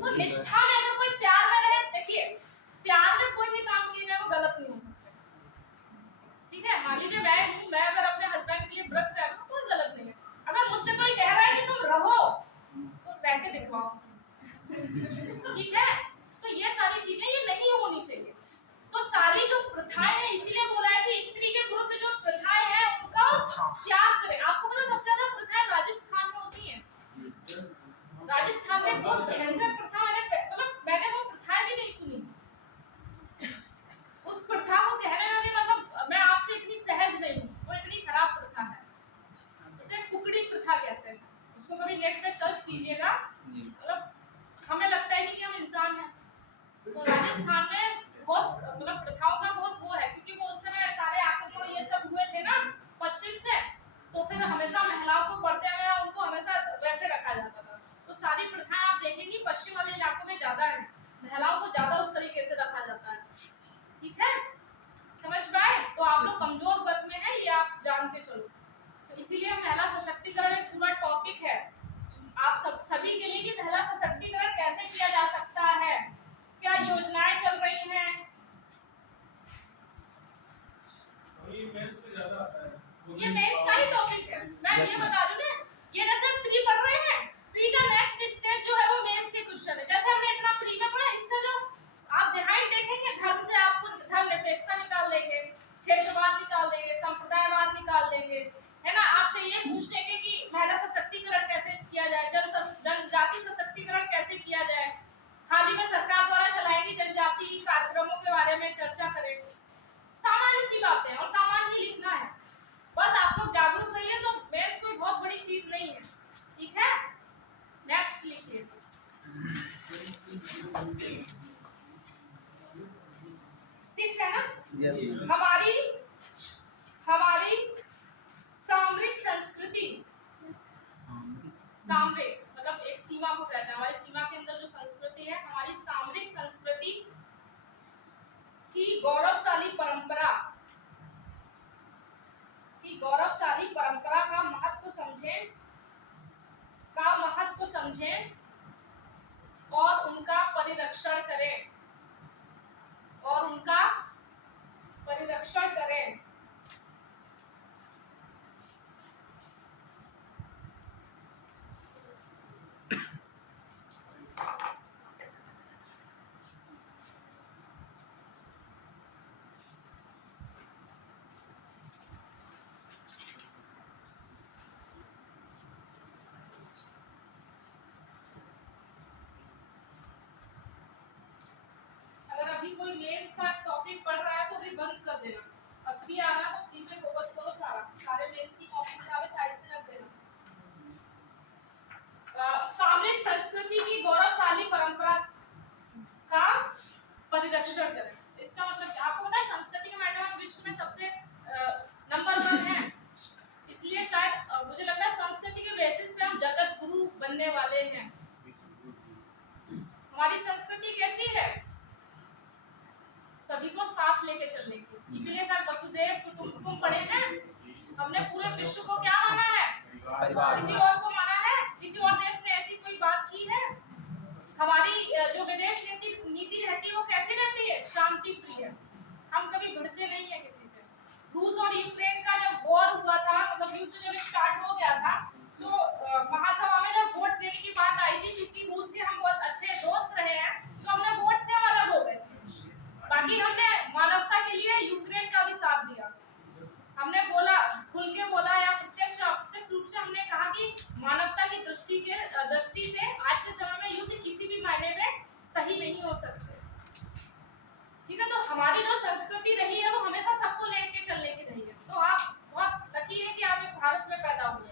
तो निष्ठा में अगर कोई प्यार में रहे, देखिए प्यार में कोई भी काम किया जाए वो गलत नहीं हो सकता, ठीक है? मान लीजिए मैं अगर अपने हस्बैंड के लिए व्रत कर रहा हूँ, कोई गलत नहीं है। अगर मुझसे कोई कह रहा है कि तुम रहो, तो रह के दिखवाओ, ठीक है? तो ये सारी चीजें ये नहीं होनी चाहिए। तो सारी जो प्रथाएं हैं, इसीलिए बोला है कि स्त्री के विरुद्ध जो प्रथाएं हैं उनका त्याग करें। आपको पता सबसे ज्यादा प्रथाएं राजस्थान में होती हैं। राजस्थान में बहुत भयंकर प्रथा, मैंने वो प्रथाएं भी नहीं सुनी। उस प्रथा को कहने में भी मतलब मैं आपसे इतनी सहज नहीं हूँ, वो इतनी खराब प्रथा है, उसे कुकड़ी प्रथा कहते हैं। उसको कभी नेट पे सर्च कीजिएगा, मतलब हमें लगता है कि हम इंसान हैं। तो राजस्थान में बहुत मतलब प्रथाओं का बहुत वो है, क्योंकि वो उस समय सारे आक्रमण ये सब हुए थे ना पश्चिम से, तो फिर हमेशा महिलाओं को पढ़ते हुए उनको हमेशा वैसे रखा जाता था। तो सारी पश्चिम वाले इलाकों में ज्यादा है, महिलाओं को ज्यादा उस तरीके से रखा जाता है। ठीक है, समझ में आए? तो आप लोग कमजोर वर्ग में है, ये आप जान के चलो। तो इसीलिए महिला सशक्तिकरण एक पूरा टॉपिक है आप सभी के लिए कि महिला सशक्तिकरण कैसे किया जा सकता है, क्या योजनाएं चल रही हैं। ये मेंस का ही टॉपिक है। मैं ये बता दूं ना, ये जैसे हम प्री पढ़ रहे हैं, प्री का नेक्स्ट स्टेज जो है वो मेंस के क्वेश्चन है। जैसे हमने इतना प्री में पढ़ा, इसका जो आप बिहाइंड देखेंगे, धर्म से आपको धर्म निरपेक्षता निकाल देंगे, क्षेत्रवाद निकाल देंगे, संप्रदायवाद निकाल देंगे, है ना। आपसे ये पूछ लेंगे कि महिला सशक्तिकरण कैसे किया जाए, जनजाति सशक्तिकरण कैसे किया जाए, हाल ही में सरकार द्वारा चलाई गई जनजाति कार्यक्रमों के बारे में चर्चा करें। सामान्य सी बातें हैं और सामान्य ही लिखना है, बस आप लोग जागरूक रहिए तो मेंस कोई बहुत बड़ी चीज नहीं है। ठीक है, नेक्स्ट लिखिए। सिक्स है ना? यस। हमारी सामरिक संस्कृति, सामरिक मतलब एक सीमा को कहते हैं, हमारी सीमा के अंदर जो संस्कृति है, हमारी सामरिक संस्कृति की गौरवशाली परंपरा का महत्व समझें और उनका परिरक्षण करें अभी कोई मेंस का टॉपिक पढ़ रहा है तो भी बंद कर देना, अब भी आ रहा तो प्री पे फोकस करो, सारे मेंस की कॉपी किताबें साइड से रख देना। सामरिक संस्कृति की गौरवशाली परंपरा का परिरक्षण करें। इसका मतलब आपको पता है संस्कृति के मैटर में विश्व में सबसे नंबर 1 है, इसलिए शायद मुझे लगता है संस्कृति के बेसिस पे हम जगत गुरु बनने वाले हैं। हमारी संस्कृति कैसी है? सभी को साथ लेके चलने की, इसीलिए सर वसुदेव कुटुंबकम पढ़े हैं। हमने पूरे विश्व को क्या माना है? किसी और को माना है? किसी और देश ने ऐसी कोई बात की है? हमारी जो विदेश नीति रहती है वो कैसी रहती है? शांति प्रिय। हम कभी भिड़ते नहीं है किसी से। रूस और यूक्रेन का जब वॉर हुआ था, मतलब युद्ध जब स्टार्ट हो गया था, तो महासभा में जब वोट देने की बात आई थी, क्योंकि रूस के हम बहुत अच्छे दोस्त रहे हैं, तो हमने वोट से अलग हो गए। बाकी हमने मानवता के लिए यूक्रेन का भी साथ दिया। हमने बोला, खुल के बोला या प्रत्यक्ष रूप से हमने कहा कि मानवता की दृष्टि से आज के समय में युद्ध किसी भी मायने में सही नहीं हो सकते। ठीक है, तो हमारी जो संस्कृति रही है वो हमेशा सबको लेके चलने की रही है। तो आप बहुत लकी है कि आप एक भारत में पैदा हुए,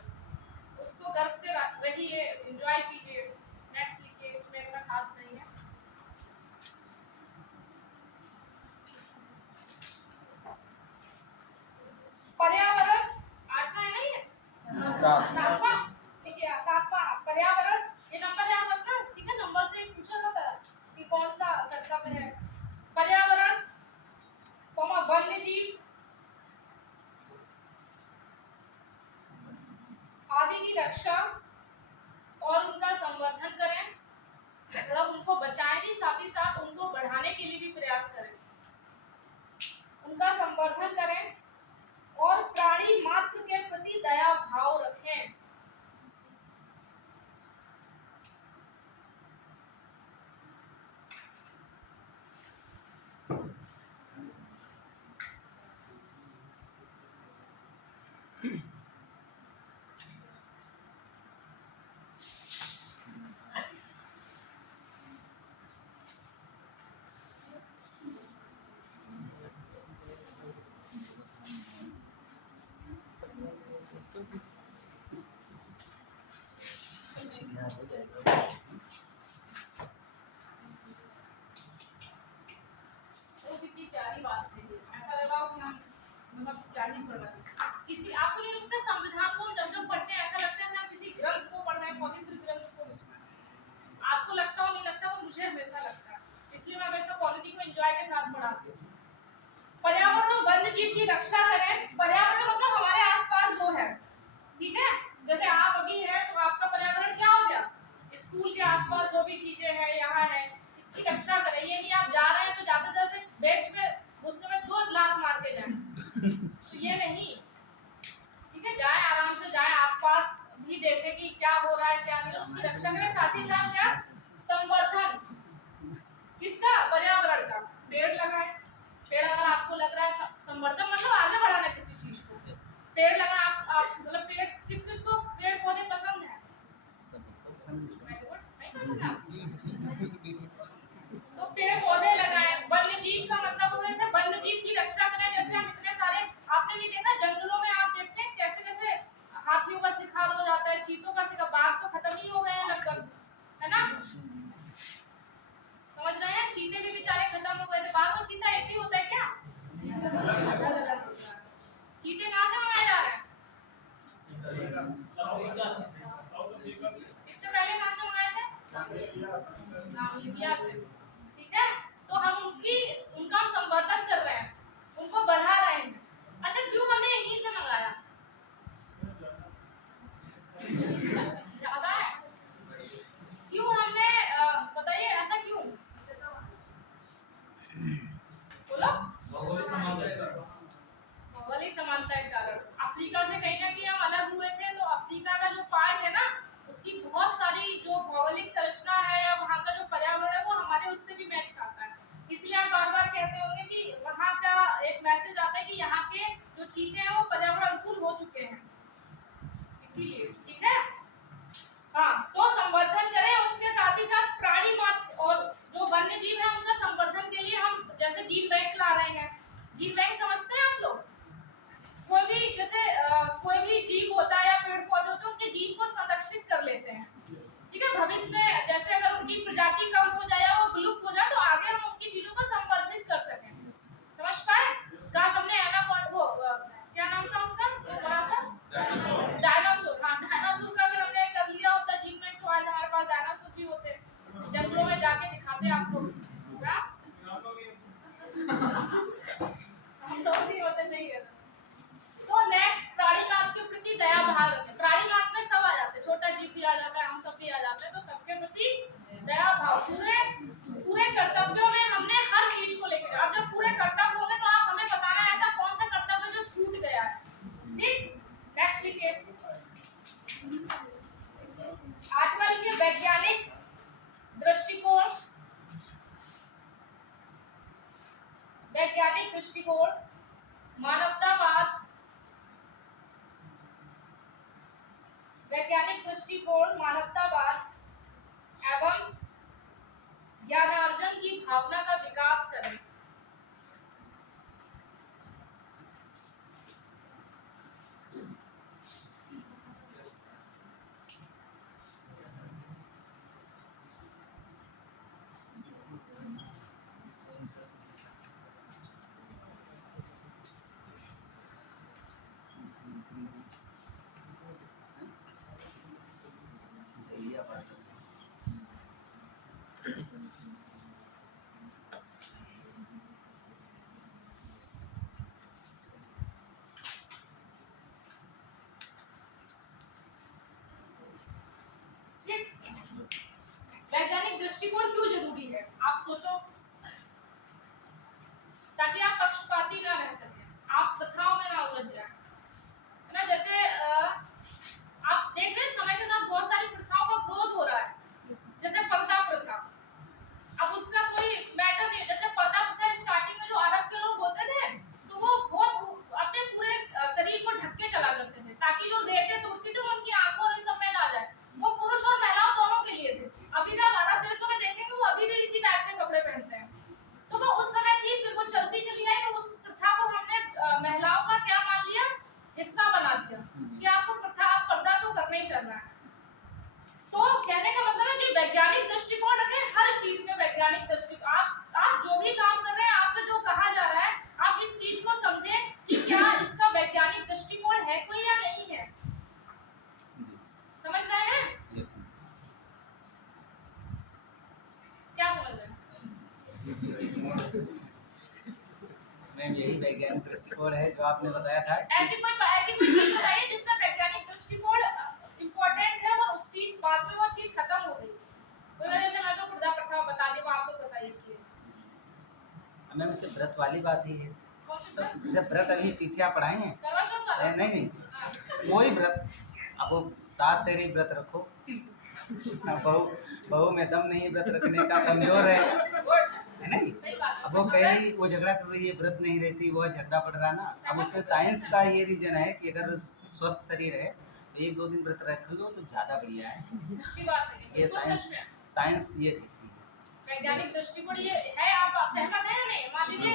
उसको गर्व से रहिए, एंजॉय कीजिए। नेक्स्ट लिखिए, इसमें इतना खास नहीं है। पर्यावरण 8वां है, नहीं है 7वां। देखिए 7वां पर्यावरण, ये नंबर याद रखना। ठीक है, नंबर से पूछा जाता है कि कौन सा कर्तव्य है। पर्यावरण, वन्य जीव आदि की रक्षा और उनका संवर्धन करें, मतलब उनको बचाएं भी, साथ ही साथ उनको बढ़ाने के लिए भी प्रयास करें। उनका संवर्धन करें और प्राणी मात्र के प्रति दया भाव रखें। अच्छी ध्यान हो जाएगा। कितनी प्यारी बात है, ऐसा लगा कि हम मतलब क्या ही पढ़ रहे हैं। किसी आपको नहीं लगता संविधान को जब पढ़ते हैं ऐसा लगता है हम किसी ग्रंथ को पढ़ रहे हैं, पवित्र ग्रंथ को? आपको लगता हो नहीं जीव की रक्षा करें। पर्यावरण मतलब हमारे आसपास जो है, ठीक है। जैसे आप अभी है तो आपका पर्यावरण क्या हो गया, स्कूल के आसपास जो भी चीजें हैं यहाँ है, इसकी रक्षा करें। ये नहीं आप जा रहे हैं तो जाते जाते बेंच पे गुस्से में 2 लात मार के जाएं, तो ये नहीं, ठीक है। जाए आराम से जाए, आसपास भी देखें कि क्या हो रहा है क्या नहीं, उसकी रक्षा करें। साथ ही साथ क्या, संवर्धन किसका, पर्यावरण का। पेड़ लगाएं। पेड़ अगर आपको लग रहा है संवर्धन मतलब आगे बढ़ाना किसी चीज को, पेड़ लगा आप मतलब पेड़ किस किस को पेड़ पौधे पसंद है, नहीं पसंद है तो पेड़ पौधे लगाएं। वन्य जीव का मतलब हो जैसे वन्य जीव की रक्षा करें। जैसे हम इतने सारे, आपने नहीं देखा जंगलों में, आप देखते हैं कैसे कैसे हाथियों का शिकार हो जाता है, चीतों का शिकार, बाघ तो खत्म ही हो गए हैं लगभग, है ना, समझ रहे हैं। चीते भी बेचारे खत्म हो गए थे। बाघ और चीता एक ही होता है क्या, चीते कहाँ से मंगाए जा रहे हैं, इससे पहले कहाँ से मंगाए थे, नामीबिया से, ठीक है। तो हम उनका हम संवर्धन कर रहे हैं, उनको बढ़ा रहे हैं। अच्छा क्यों हमने इन्हीं से मंगाया, ज्यादा है क्यों हमने, बताइए ऐसा क्यों, बोलो। भौगोलिक समानता के कारण। अफ्रीका से कहीं ना कहीं हम अलग हुए थे, तो अफ्रीका का जो पार्ट है ना, उसकी बहुत सारी जो भौगोलिक संरचना है या वहाँ का जो पर्यावरण है वो हमारे उससे भी मैच खाता है। इसलिए आप बार बार कहते होंगे कि वहाँ का एक मैसेज आता है कि यहाँ के जो चीते हैं वो पर्यावरण अनुकूल हो चुके हैं, इसीलिए, ठीक है। हाँ, तो संवर्धन करें। उसके साथ ही साथ प्राणी मात्र और जो वन्य जीव है उनका संवर्धन के लिए हम जैसे जीव बैंक ला रहे हैं। जीव बैंक समझते हैं आप लोग, कोई भी जैसे कोई भी जीव होता है या पेड़ पौधे होते हैं, उनके जीव को संरक्षित कर लेते हैं, ठीक है। भविष्य में जैसे अगर उनकी प्रजाति कम हो जाए या वो विलुप्त हो जाए तो आगे हम उनकी चीजों को संवर्धित कर सकें। समझ पाए। कहा हमने एनाकोंडा, वो क्या नाम था उसका, वो बड़ा सा डायनासोर, हाँ डायनासोर का अगर हमने कर लिया होता जीव में, तो आज हमारे पास डायनासोर भी होते, जंगलों में जाके दिखाते आपको, हम लोग नहीं होते, सही है। तो नेक्स्ट, प्राणी मात्र के प्रति दया भाव रखें। प्राणी मात्र में सब आ जाते हैं, छोटा जीव भी आ जाता है, हम सब भी आ जाते हैं, तो सबके प्रति दया भाव। पूरे कर्तव्यों में हमने हर चीज को लेकर, अब जब पूरे कर्तव्य होंगे तो आप हमें बताना है ऐसा कौन सा कर्तव्य जो छूट गया है, ठीक। नेक्स्ट लिखिए, 8वां लिखिए, वैज्ञानिक दृष्टिकोण। वैज्ञानिक दृष्टिकोण, मानवतावाद, वैज्ञानिक दृष्टिकोण, मानवतावाद एवं ज्ञानार्जन की भावना का विकास करें। वैज्ञानिक दृष्टिकोण क्यों जरूरी है, आप सोचो, ताकि आप पक्षपाती ना रह सके, आप प्रथाओं में ना उलझ जाए, है ना। जैसे आप देख रहे हैं समय के साथ बहुत सारी प्रथाओं का ग्रोथ हो रहा है, जैसे पर्दा प्रथा। अब उसका कोई मैटर नहीं, जैसे पर्दा प्रथा स्टार्टिंग में जो अरब के लोग होते थे तो वो बहुत अपने पूरे शरीर को ढक के चला करते थे, ताकि जो रेतें टूटती थी वो उनकी आंखों और इन सब में ना जाए। वो पुरुष और महिलाओं दोनों के लिए थे। अभी भी आप अरब देशों में देखेंगे वो अभी भी इसी टाइप के कपड़े पहनते हैं। तो वो उस समय थी, फिर वो चलती चली आई। उस प्रथा को हमने महिलाओं का क्या मान लिया, हिस्सा बना दिया कि आपको प्रथा, आप पर्दा तो करना ही करना है। तो कहने का मतलब है कि वैज्ञानिक दृष्टिकोण रखें हर चीज में। वैज्ञानिक दृष्टिकोण, आप जो भी काम कर रहे हैं, आपसे जो कहा जा रहा है, आप इस चीज को समझें कि क्या इसका वैज्ञानिक दृष्टिकोण है कोई या नहीं है। समझ रहे हैं? Yes ma'am. क्या समझ रहे हैं? मैम यही वैज्ञानिक दृष्टिकोण है जो आपने बताया था। ऐसी कोई चीज बताइए जिसमें वैज्ञानिक दृष्टिकोण इम्पोर्टेंट है और उस चीज बाद में वो चीज खत्म हो गई। कोई वजह से मैं तो खुदा प्रथा बता दी, वो आपको बताइए इसलिए। मैम इससे व्रत वाली बात ही है। कौन सी व्रत? जैसे व्रत अभी पीछे आप पढ़ाए हैं। करवा चौथ वाला? नहीं वही व्रत। अब वो सास कह रही व्रत रखो, बहू में दम नहीं व्रत रखने का, कमजोर है नहीं। सही बात अब वो कह रही, वो झगड़ा कर रही है, व्रत नहीं रहती, वो झगड़ा पड़ रहा ना। अब उसमें साइंस का ये रीजन है कि अगर स्वस्थ शरीर है तो 1-2 दिन व्रत रख लो तो ज्यादा बढ़िया है। अच्छी बात है। ये साइंस ये कहती है। वैज्ञानिक दृष्टिकोण ये है। आप सहमत हैं या नहीं? मान लीजिए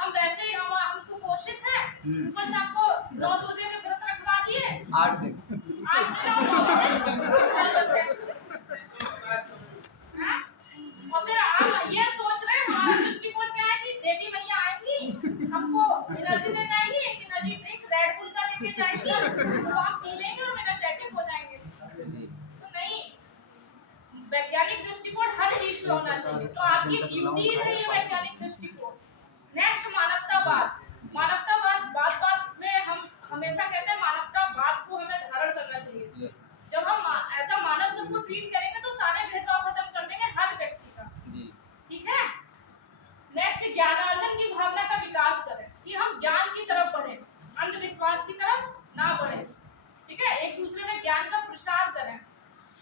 हम वैसे ही हम कुपोषित हैं, ऊपर से हमको 9 दुर्गे के व्रत रखवा दिए 8 दिन। 8 दिन चल बस है। हाँ? और फिर हम ये सोच रहे हैं हमारा दृष्टिकोण क्या है कि देवी मैया आएंगी हमको एनर्जी दे जाएगी, एक एनर्जी ड्रिंक रेड बुल का देके जाएगी, तो हम पी लेंगे और एनर्जेटिक हो जाएंगे। तो नहीं, वैज्ञानिक दृष्टिकोण हर चीज पे होना चाहिए। तो आपकी ड्यूटी है ये वैज्ञानिक दृष्टिकोण। नेक्स्ट मानवतावाद। मानवतावाद बात में हम हमेशा कहते हैं मानवतावाद को हमें धारण करना चाहिए। जब हम ऐसा मानव सबको ट्रीट करेंगे तो सारे भेदभाव खत्म कर देंगे हर व्यक्ति का। ठीक है। नेक्स्ट ज्ञानार्जन की भावना का विकास करें कि हम ज्ञान की तरफ बढ़े, अंधविश्वास की तरफ ना बढ़े। ठीक है। एक दूसरे में ज्ञान का प्रसार करें।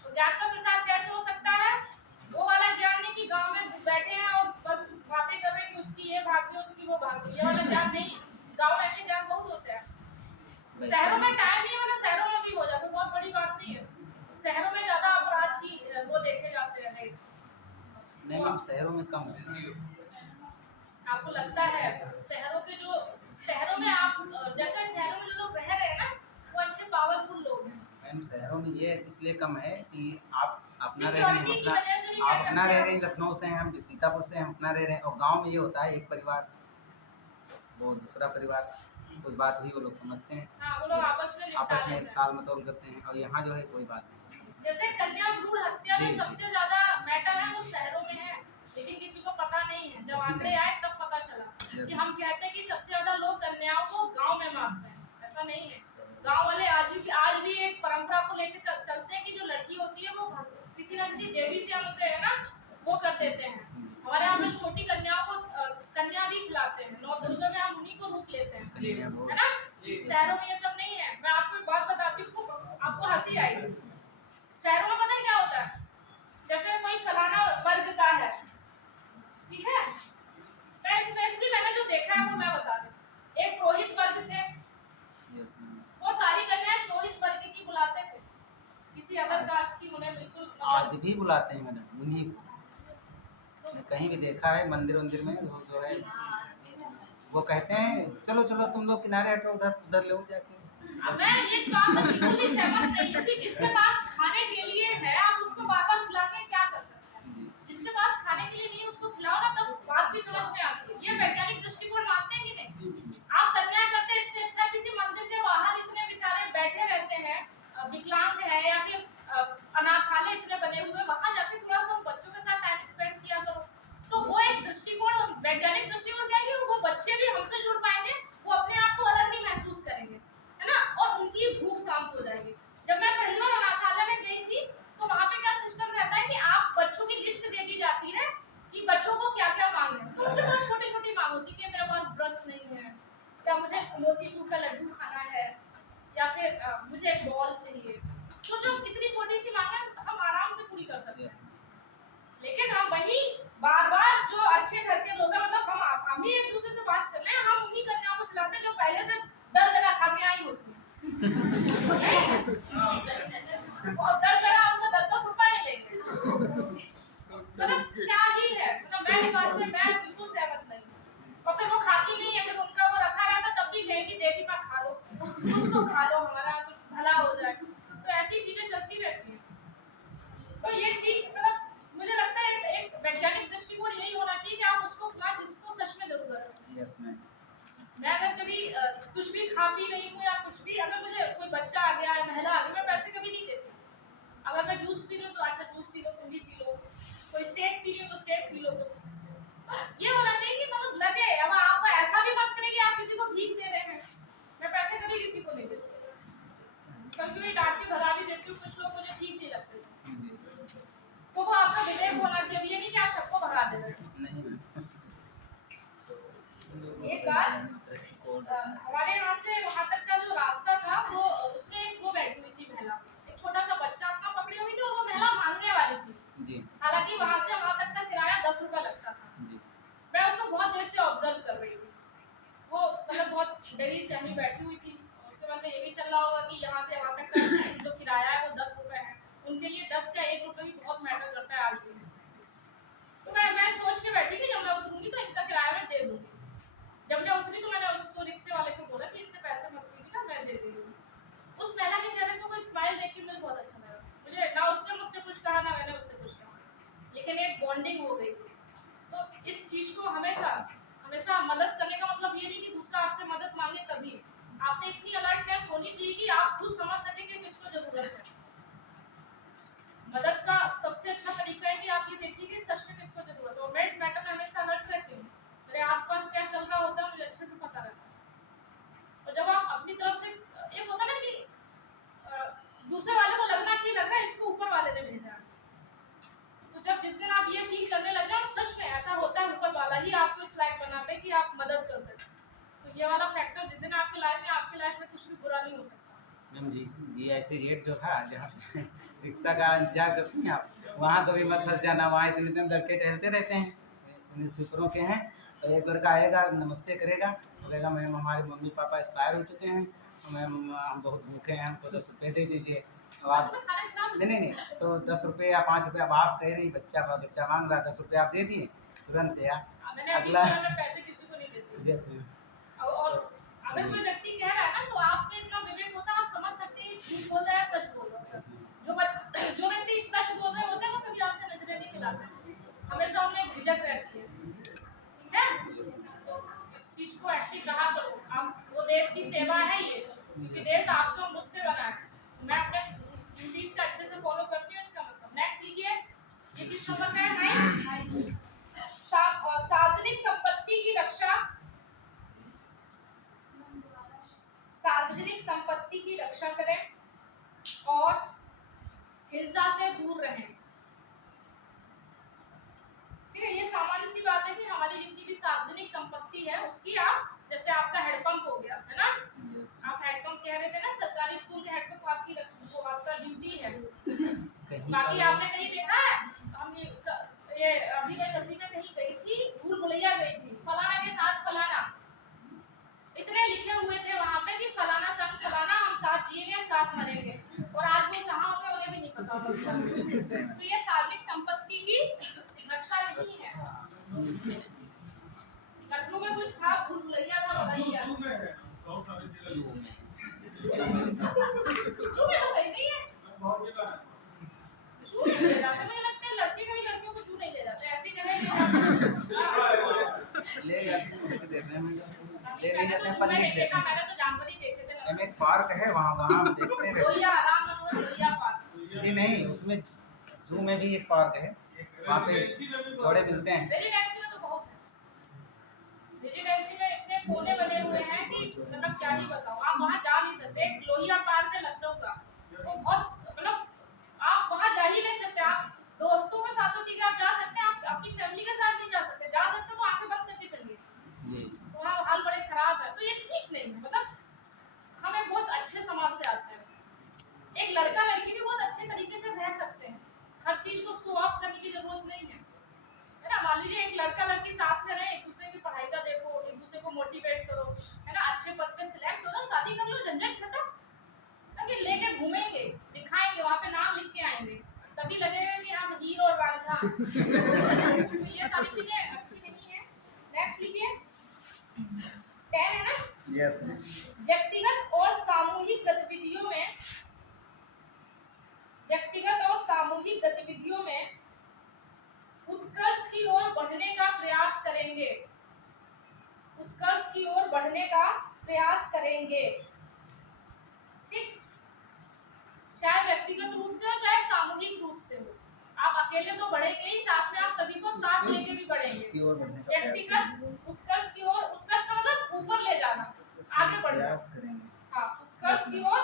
तो ज्ञान का प्रसार कैसे हो सकता है? वो वाला ज्ञान नहीं कि गांव में बैठे हैं और बस बातें कर रहे हैं कि उसकी ये भाग गई उसकी वो भाग गई, ये वाला ज्ञान नहीं। गांव में ऐसे ज्ञान बहुत होते हैं। शहरों में टाइम नहीं है, वरना शहरों में भी हो जाता, बहुत बड़ी बात नहीं है। शहरों में ज्यादा अपराध की वो देखे जाते हैं। नहीं मैम शहरों में कम है। आपको लगता है ऐसा? शहरों में आप जैसे शहरों में जो लोग रह रहे हैं ना वो अच्छे पावरफुल लोग हैं। मैम शहरों में ये इसलिए कम है कि आप अपना रह सिक्योरिटी रहे की हैं, वजह से भी कह आप अपना सकते रह हैं। रहे हैं, लखनऊ से हैं, हम सीतापुर से हैं, अपना रह रहे हैं। और गांव में ये होता है एक परिवार वो दूसरा परिवार, कुछ बात हुई वो लोग समझते हैं, हाँ, वो लोग आपस में में ताल मतोल करते हैं। और यहाँ जो है कोई बात नहीं। जैसे कन्या भ्रूण हत्या में जी। सबसे ज्यादा मैटर है वो शहरों में है, लेकिन किसी को पता नहीं है। जब आंकड़े आए तब पता चला कि हम कहते हैं कि सबसे ज्यादा लोग कन्याओं को गांव में मारते हैं। ऐसा नहीं है। गांव वाले आज भी एक परंपरा को लेकर चलते हैं कि जो लड़की होती है वो किसी न किसी देवी से हम उसे है ना वो कर देते हैं। हमारे यहाँ पे छोटी कन्याओं को कन्या भी खिलाते हैं। 9 दुर्गा में हम उन्हीं को रूप लेते हैं, है ना। शहरों में ये सब नहीं है। मैं आपको एक बात बताती हूँ, आपको हंसी आएगी। शहरों में पता है क्या होता है? जैसे कोई फलाना वर्ग का है, ठीक है, मैं स्पेशली मैंने जो देखा है वो मैं बता दूं। एक पुरोहित वर्ग थे, वो सारी कन्याएं पुरोहित वर्ग की बुलाते थे, किसी अदर कास्ट की उन्हें बिल्कुल आज भी बुलाते हैं मैडम उन्हीं को। मैं कहीं भी देखा है मंदिर वंदिर में वो जो है वो कहते हैं चलो चलो तुम लोग किनारे हटो, उधर ले जाके। मैं ये इस बात से बिल्कुल भी सहमत नहीं हूँ कि जिसके पास खाने के लिए है आप उसको बार-बार खिला के क्या कर सकते हैं। जिसके पास खाने के लिए नहीं है उसको खिलाओ ना, तब बात भी समझ में आती है। ये वैज्ञानिक दृष्टिकोण मानते हैं कि नहीं? आप कन्या करते हैं, इससे अच्छा किसी मंदिर के बाहर इतने बेचारे बैठे रहते हैं, विकलांग है या फिर अनाथालय इतने बने हुए, वहां जाके थोड़ा सा बच्चों के साथ टाइम स्पेंड किया करो। तो वो एक दृष्टिकोण, वैज्ञानिक दृष्टिकोण क्या है कि वो बच्चे भी हमसे जुड़ पाएंगे, वो अपने आप को अलग नहीं महसूस करेंगे, है ना, और उनकी भूख शांत हो जाएगी। जब मैं पहली बार अनाथालय में गई थी तो वहाँ पे क्या सिस्टम रहता है कि आप बच्चों की लिस्ट दे दी जाती है कि बच्चों को क्या क्या मांगना है। तो उनके पास छोटी छोटी मांग होती है कि मेरे पास ब्रश नहीं है, या मुझे मोतीचूर का लड्डू खाना है, या फिर मुझे एक बॉल चाहिए। तो जो इतनी छोटी सी मांगे हम आराम से पूरी कर सकते हैं। लेकिन हम वही बार बार जो अच्छे घर के लोग हैं, मतलब हम ही एक दूसरे से बात कर रहे हैं, हम उन्हीं कन्याओं को खिलाते हैं जो पहले से 10 जगह खा के आई होती है। और 10 जगह उनसे 10-10 रुपए नहीं लेंगे। मतलब क्या ही है, मतलब मैं इस बात से मैं बिल्कुल सहमत नहीं हूँ। और फिर वो खाती नहीं है, फिर उनका वो रखा रहता तब भी कहेगी देवी माँ खा लो, कुछ तो खा लो, हमारा कुछ भला हो जाए। तो ऐसी चीजें चलती रहती हैं। तो ये ठीक, मतलब मुझे लगता है एक वैज्ञानिक दृष्टिकोण यही होना चाहिए कि आप उसको खिलाएं जिसको सच में जरूरत है। Yes ma'am. मैं अगर कभी कुछ भी खा पी रही हूँ या कुछ भी, अगर मुझे कोई बच्चा आ गया है, महिला आ गई, मैं पैसे कभी नहीं देती। अगर मैं जूस पी रही हूँ तो अच्छा जूस पी लो, तुम भी पी लो। कोई शेक पी रही हो तो शेक पी लो। तो ये होना चाहिए कि मतलब लगे अब आपको डांट के भगा भी देती हूँ, कुछ लोग मुझे ठीक नहीं लगते थे। तो वो आपका विवेक होना चाहिए, ये नहीं कि आप सबको भगा दे रहे हो। नहीं एक बार हमारे यहाँ से वहाँ तक का जो रास्ता था, वो उसमें एक वो बैठी हुई थी महिला, एक छोटा सा बच्चा अपना पकड़ी हुई थी और वो महिला भागने वाली थी। जी हालांकि वहाँ से वहाँ तक का किराया 10 रुपया लगता था। जी मैं उसको बहुत देर से ऑब्जर्व कर रही थी, वो मतलब बहुत डरी सहमी बैठी हुई थी। उसके मन में ये भी चल रहा होगा कि यहाँ से वहाँ तक का जो किराया है वो 10 रुपये है, उनके लिए 10 का 1 रुपये भी बहुत मैटर करता है आज भी। तो मैं सोच के बैठी कि जब मैं उतरूंगी तो इनका किराया मैं दे दूंगी। जब मैं उतरी तो मैंने उसको रिक्शे वाले को बोला कि इनसे पैसे मत लीजिएगा, मैं दे दूंगी। उस महिला के चेहरे पे कोई स्माइल देख के मुझे बहुत अच्छा लगा। मुझे ना उसने मुझसे कुछ कहा ना मैंने उससे कुछ कहा, लेकिन एक बॉन्डिंग हो गई। तो इस चीज को हमेशा हमेशा मदद करने का मतलब ये नहीं कि दूसरा आपसे मदद मांगे, तभी आपसे इतनी अलर्टनेस होनी चाहिए कि आप खुद समझ सके कि किसको जरूरत है। मदद का सबसे अच्छा तरीका है कि आप ये देखिए कि सच में किसको जरूरत है। और मैं इस मैटर में हमेशा अलर्ट रहती हूँ, मेरे आसपास क्या चल रहा होता है मुझे अच्छे से पता रहता है। और जब आप अपनी तरफ से, एक होता है ना कि दूसरे वाले को लगना चाहिए लग रहा है इसको ऊपर वाले ने भेजा है, तो जब जिस दिन आप ये फील करने लग जाओ सच में ऐसा होता है, ऊपर वाला ही आपको इस लायक बनाते हैं कि आप मदद कर सकें। तो ये वाला फैक्टर जिस दिन आपकी लाइफ में कुछ भी बुरा नहीं हो सकता। मैम जी ऐसी रेट जो था जहाँ रिक्शा का इंतजार करती हैं आप, वहाँ कभी मत फंस जाना। वहाँ इतने इतने लड़के टहलते रहते हैं, इतने स्वीपरों के हैं। तो एक लड़का आएगा, नमस्ते करेगा, बोलेगा मैम हमारे मम्मी पापा एक्सपायर हो चुके हैं, मैम हम बहुत भूखे हैं, हमको 10 रुपये दे दीजिए। अब आप तो खाना खिला दो। नहीं, तो 10 रुपये या 5 रुपये, अब आप कह रही बच्चा मांग रहा, 10 रुपये आप दे दिए, तुरंत गया मैंने अभी अगला। बोला मैं पैसे किसी को नहीं देती। जैसे और अगर कोई व्यक्ति कह रहा है ना तो आप में इतना विवेक होता है, आप समझ सकते हैं झूठ बोल रहा है सच बोल रहा है। जो व्यक्ति सच बोल रहे होते हैं वो कभी आपसे नजरें नहीं मिलाते, हमेशा उनमें झिझक रहती है। ठीक है, तो इस चीज को एक्टिव रहा करो। आप वो देश की सेवा है ये, क्योंकि देश आपसे और मुझसे बना है। मैं अपने ड्यूटीज का अच्छे से फॉलो करती हूँ। इसका मतलब नेक्स्ट लिखिए, ये किस नंबर का है? सार्वजनिक संपत्ति की रक्षा, सार्वजनिक संपत्ति की रक्षा करें और हिंसा से दूर रहें। ठीक है, ये सामान्य सी बात है कि हमारी जितनी भी सार्वजनिक संपत्ति है उसकी आप, जैसे आपका हेडपंप हो गया है ना, आप हेडपंप कह रहे थे ना, सरकारी स्कूल के हेडपंप आपकी रक्षा, वो आपका ड्यूटी है। बाकी आपने कहीं देखा है, हम ये अभी मैं जल्दी में कहीं गई थी, भूल भुलैया गई थी, फलाना के साथ फलाना, इतने लिखे हुए थे वहां पे कि फलाना संग फलाना, हम साथ जिएंगे हम साथ मरेंगे, और आज वो कहाँ होंगे उन्हें भी नहीं पता होगा। तो ये सार्वजनिक संपत्ति की रक्षा नहीं है। लखनऊ में कुछ था, भूल भुलैया था, पता नहीं क्या। जू में तो कहीं नहीं है, जू नहीं ले जाते, मुझे लगता है लड़के कभी लड़कियों को जू नहीं ले जाते, ऐसी जगह ले जाते हैं, पन्नी देते हैं। मैंने तो जानवर ही देखे थे। हम एक पार्क है वहाँ हम देखते रहते लोहिया आराम नगर लोहिया पार्क। हैं। जी नहीं, उसमें जू में भी एक पार्क है, वहाँ पे घोड़े मिलते हैं। रेजिडेंसी में तो बहुत है, रेजिडेंसी में इतने कोने बने हुए हैं कि मतलब क्या ही बताऊं, आप वहाँ जा नहीं सकते। लोहिया पार्क है लखनऊ का, वो बहुत मतलब आप वहाँ जा ही नहीं सकते। आप दोस्तों के साथ तो ठीक है आप जा सकते हैं, आप अपनी फैमिली के साथ नहीं जा सकते। जा सकते तो आंखें बंद करके चलिए, वहाँ हाल बड़े खराब है। तो ये ठीक नहीं है, मतलब हम एक बहुत अच्छे समाज से आते हैं। एक लड़का लड़की भी बहुत अच्छे तरीके से रह सकते हैं, हर चीज को शो ऑफ करने की जरूरत नहीं है, है ना। मान लीजिए एक लड़का लड़की साथ में रहे, एक दूसरे की पढ़ाई का देखो, एक दूसरे को मोटिवेट करो, है ना, अच्छे पद पे सिलेक्ट हो जाओ, शादी कर लो, झंझट खत्म। कि लेके घूमेंगे, दिखाएंगे, वहाँ पे नाम लिख के आएंगे, तभी लगेगा कि हम हीरो और रांझा। तो ये सारी चीजें अच्छी नहीं है। नेक्स्ट लिखिए, 10 है ना। यस। व्यक्तिगत और सामूहिक गतिविधियों में, व्यक्तिगत और सामूहिक गतिविधियों में उत्कर्ष की ओर बढ़ने का प्रयास करेंगे, उत्कर्ष की ओर बढ़ने का प्रयास करेंगे। ठीक, चाहे व्यक्तिगत रूप से हो चाहे सामूहिक रूप से हो, आप अकेले तो बढ़ेंगे ही, साथ में आप सभी को साथ लेके भी बढ़ेंगे। व्यक्तिगत उत्कर्ष की ओर, उत्कर्ष का मतलब ऊपर ले जाना, आगे बढ़ना। करेंगे। हाँ, उत्कर्ष की ओर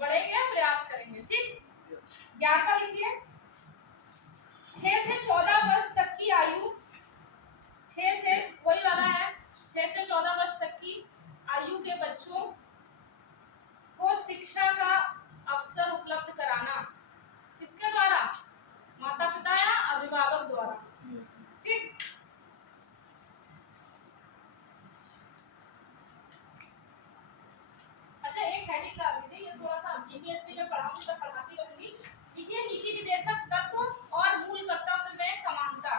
बढ़ेंगे, प्रयास करेंगे। ठीक, 11वां लिखिए, 6 से 14 वर्ष तक की आयु, 6 से वही वाला है, 6 से 14 वर्ष तक की आयु के बच्चों को शिक्षा का अवसर उपलब्ध कराना, किसके द्वारा? माता पिता या अभिभावक द्वारा। ठीक, अच्छा एक हेडिंग डाल दीजिए, ये थोड़ा सा यूपीएससी में पढ़ाऊंगी तो पढ़ाती रहूंगी। देखिए, नीति निर्देशक तत्व और मूल कर्तव्य में समानता।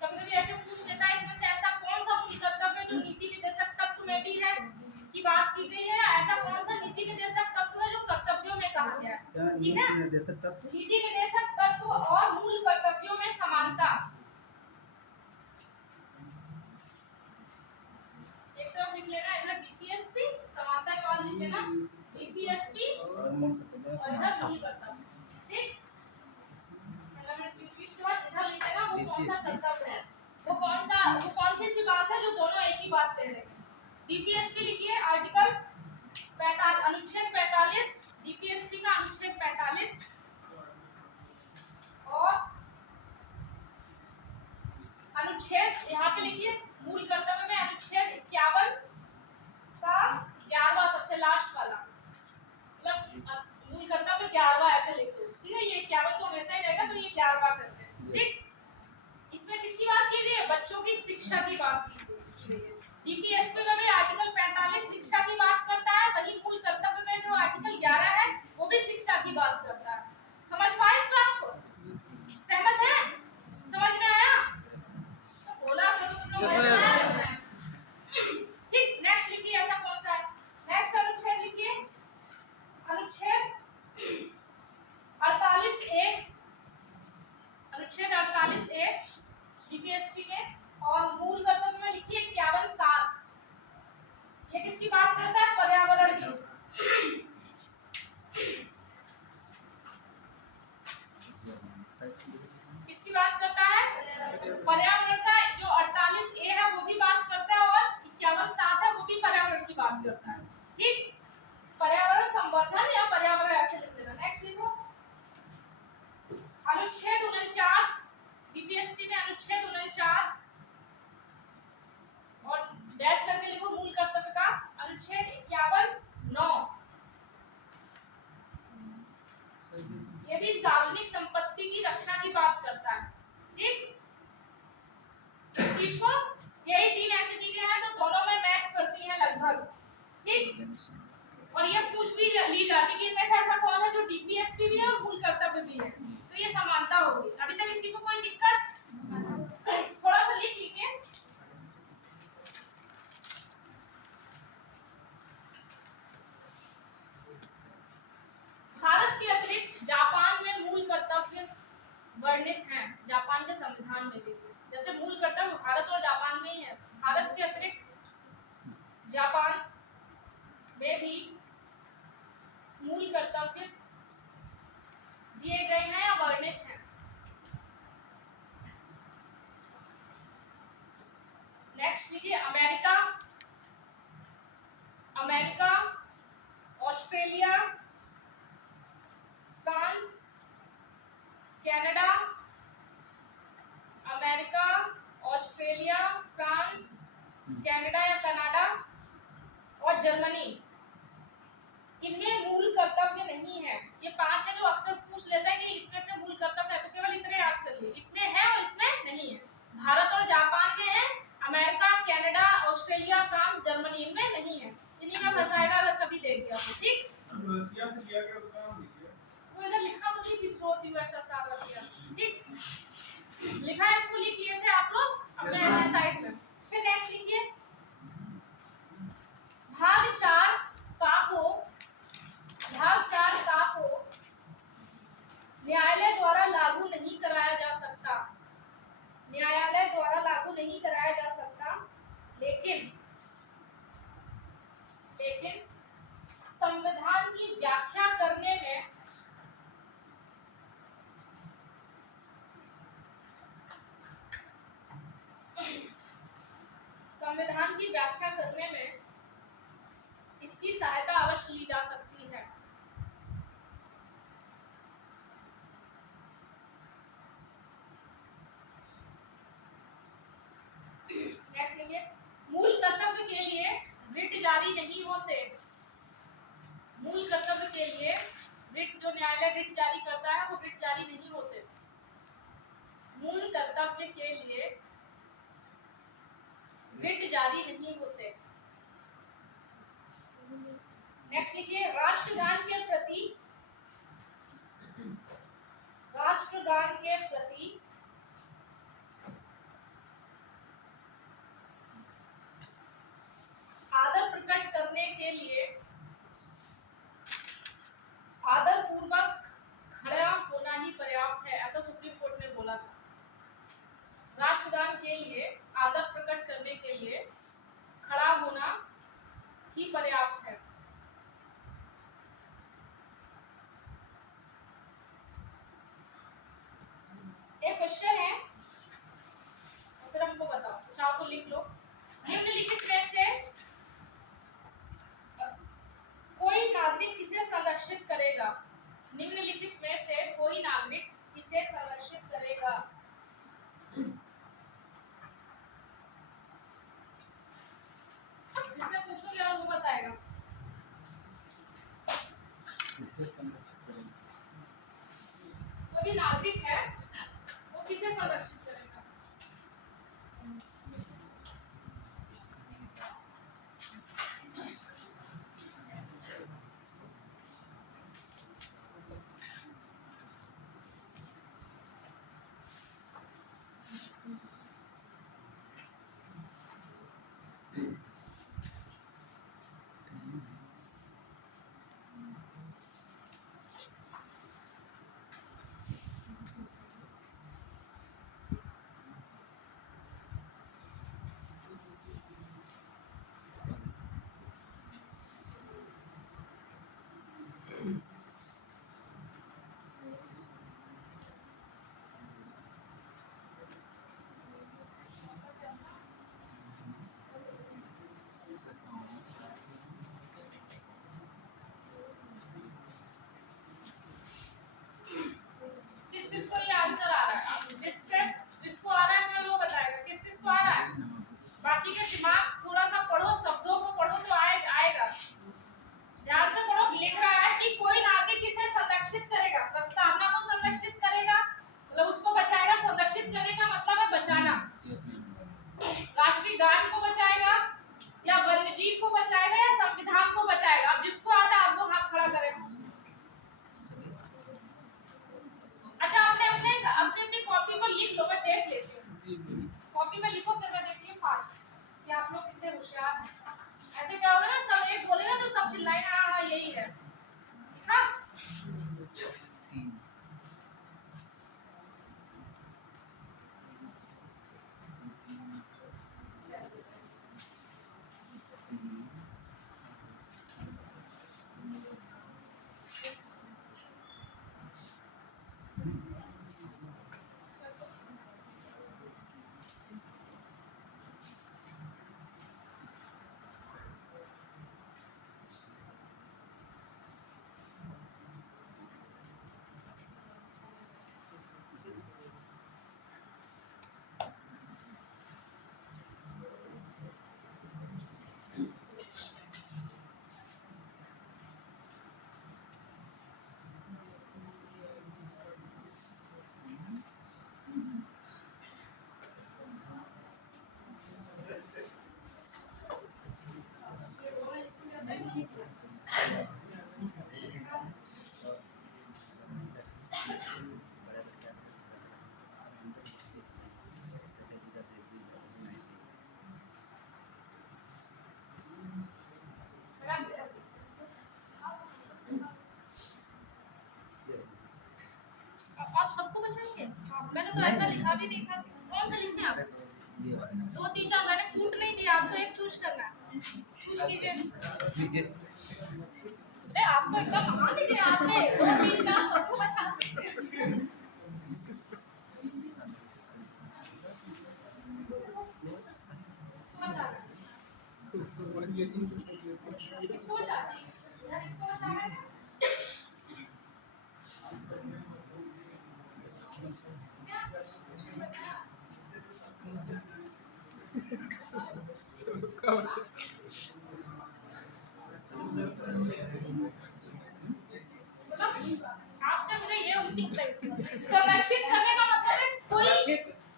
कभी कभी ऐसे पूछ लेता है, इनमें से ऐसा कौन सा मूल कर्तव्य जो नीति निर्देशक तत्व में भी है की बात की गई है, ऐसा कौन सा नीति निर्देशक तत्व है जो कर्तव्यों में कहा गया है? ठीक है, नीति निर्देशक तत्व और मूल कर्तव्यों में समानता। एक तरफ लिख लेना, इधर बीपीएसपी, समानता के बाद लिख लेना बीपीएसपी और इधर मूल कर्तव्य। ठीक, बीपीएसपी के बाद इधर लिख लेना वो कौन सा कर्तव्य है, वो कौन सी बात है जो दोनों एक ही बात कह रहे हैं। बीपीएसपी लिखिए, आर्टिकल 45, अनुच्छेद 45, बीपीएसपी का अनुच्छेद 45 और अनुच्छेद यहाँ पे लिखिए, मूल कर्तव्य में अनुच्छेद 51 का 11वां सबसे लास्ट वाला, मतलब मूल कर्तव्य 11वां ऐसे लिखो। ठीक है, ये 51 तो हमेशा ही रहेगा, तो ये 11वां करते हैं। ठीक, इसमें किसकी बात की गई है? बच्चों की शिक्षा की बात की गई है। डीपीएसपी में भी आर्टिकल 45 शिक्षा की बात करता है, वही मूल कर्तव्य में जो आर्टिकल 11 है वो भी शिक्षा की बात करता है। समझ पाए इस बात को? सहमत है? समझ में आया? बोला करो तुम लोग। ठीक, नेक्स्ट लिखिए, ऐसा कौन सा है? नेक्स्ट अनुच्छेद लिखिए, अनुच्छेद 48A, अनुच्छेद 48A बीपीएसपी में, और मूल कर्तव्य में लिखिए 51(7). ये किसकी बात करता है? पर्यावरण की। किसकी बात करता है? पर्यावरण का। जो 48A है वो भी बात करता है और 51(7) है वो भी पर्यावरण की बात करता है। ठीक, पर्यावरण संवर्धन या पर्यावरण ऐसे लिख लेना। नेक्स्ट लिखो, अनुच्छेद 49 बीपीएसपी में, अनुच्छेद 49 और डैश करके लिखो मूल कर्तव्य का अनुच्छेद 51(9). ये भी सार्वजनिक संपत्ति की रक्षा की बात करता है। ठीक, इस चीज को, यही 3 ऐसी चीजें हैं जो दोनों में मैच करती हैं लगभग। ठीक, और ये पूछ भी ली जाती है कि इनमें से ऐसा कौन है जो डीपीएसपी भी है और मूल कर्तव्य भी है, तो ये समानता होगी। अभी तक किसी को कोई दिक्कत? थोड़ा सा लिख लीजिए। भारत के अतिरिक्त जापान में मूल कर्तव्य वर्णित हैं, जापान के संविधान में भी। जैसे मूल कर्तव्य भारत और जापान में ही है, भारत के अतिरिक्त जापान में भी मूल कर्तव्य दिए गए हैं या वर्णित हैं। नेक्स्ट लिखिए, America, Australia, France, Canada, America, Australia, France, Canada या कनाडा और जर्मनी, इनमें मूल कर्तव्य नहीं है। ये 5 है जो अक्सर पूछ लेता है कि इसमें से मूल कर्तव्य है, तो केवल इतने याद कर लिए, इसमें है और इसमें नहीं है। भारत और जापान में है, America, Canada, Australia, France, Germany इनमें नहीं है। इन्हीं में फंसाएगा अगर कभी देख दिया तो। ठीक, रसिया से लिया गया उसका नाम लिखिए। वो इधर लिखा तो नहीं थी, स्रोत यूएसएसआर रसिया। ठीक, लिखा है, इसको लिख लिए थे आप लोग अपने ऐसे साइड में। फिर नेक्स्ट लिखिए, भाग 4 का को न्यायालय द्वारा लागू नहीं कराया जा सकता। न्यायालय द्वारा लागू नहीं कराया जा सकता, लेकिन संविधान की व्याख्या करने में इसकी सहायता अवश्य ली जा सकती है। के लिए रिट जारी नहीं होते। मूल कर्तव्य के लिए रिट, जो न्यायालय रिट जारी करता है वो रिट जारी नहीं होते। मूल कर्तव्य के लिए रिट जारी नहीं होते। नेक्स्ट लिखिए, राष्ट्रगान के प्रति, राष्ट्रगान के प्रति आदर प्रकट करने के लिए आदर पूर्वक खड़ा होना ही पर्याप्त है, ऐसा सुप्रीम कोर्ट ने बोला था। राष्ट्रगान के लिए आदर प्रकट करने के लिए खड़ा होना ही पर्याप्त है। एक क्वेश्चन है, फिर हमको बताओ, चाहो तो लिख लो। निम्नलिखित में से कोई नागरिक किसे संरक्षित करेगा? निम्नलिखित में से कोई नागरिक किसे संरक्षित करेगा? जिससे पूछोगे वो बताएगा। किससे संरक्षित करेंगे? कोई भी नागरिक है वो किसे संरक्षित करेगा? किस किस को ये आंसर आ रहा है? जिसको आ रहा है मुझे वो बताएगा। किस किस को आ रहा है? बाकी के दिमाग थोड़ा सा पढ़ो, शब्दों को पढ़ो तो आएगा। ध्यान से पढ़ो। लिख रहा है कि कोई नागरिक किसे संरक्षित करेगा? प्रस्तावना को संरक्षित करेगा, मतलब उसको बचाएगा। संरक्षित करने का मतलब है बचाना। राष्ट्रीय गान को बचाएगा या वन्यजीव को बचाएगा या संविधान को बचाएगा? अब जिसको आता है आप वो हाथ खड़ा करें। अच्छा, अपने अपनी कॉपी पर लिख लो, मैं देख लेती हूँ। कॉपी में लिखो फिर मैं देखती हूँ फास्ट कि आप लोग कितने होशियार हैं। ऐसे क्या होगा ना, सब एक बोलेगा तो सब चिल्लाएंगे हाँ हाँ यही है। हाँ? आप सबको बचाएंगे? मैंने तो ऐसा लिखा भी नहीं था। कौन सा लिखने आप? ये वाला। 2 3 4 मैंने कूट नहीं दिया, आपको एक चूज करना है। चूज कीजिए। अरे आप तो एकदम मान लीजिए, आपने 2 3 4 सबको बचा दिया। इसको बचा दिया। इसको बचाना है। क्या? आपसे मुझे ये उम्मीद नहीं थी। संरक्षित करने का मतलब है कोई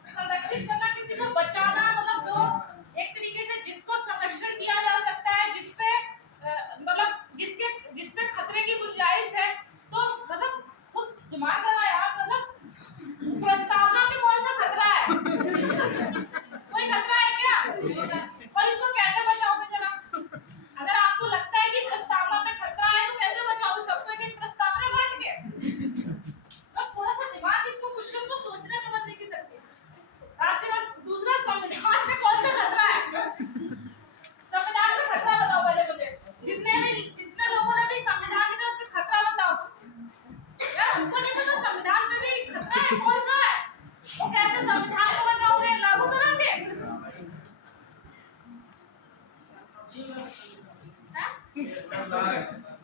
संरक्षित करना, किसी को बचाना, मतलब जो एक तरीके से जिसको संरक्षण किया जा सकता है, जिसपे मतलब जिसपे खतरे की गुंजाइश है, तो मतलब खुद दिमाग लगा यार, मतलब प्रस्तावना में कौन सा खतरा है? कोई खतरा है क्या? और इसको कैसे बचाओगे जरा? अगर आपको लगता है कि प्रस्तावना में खतरा है तो कैसे बचाओगे? सबको एक एक प्रस्तावना बांट के? अब थोड़ा सा दिमाग इसको क्वेश्चन को सोचने समझने की सकती है। राष्ट्र दूसरा, संविधान में कौन सा खतरा है? संविधान में खतरा बताओ पहले मुझे। जितने लोगों ने भी संविधान लिखा उसका खतरा बताओ यार। उनको नहीं पता संविधान पे भी खतरा है, कौन सा है? वो कैसे संविधान को बचाओगे, लागू करोगे?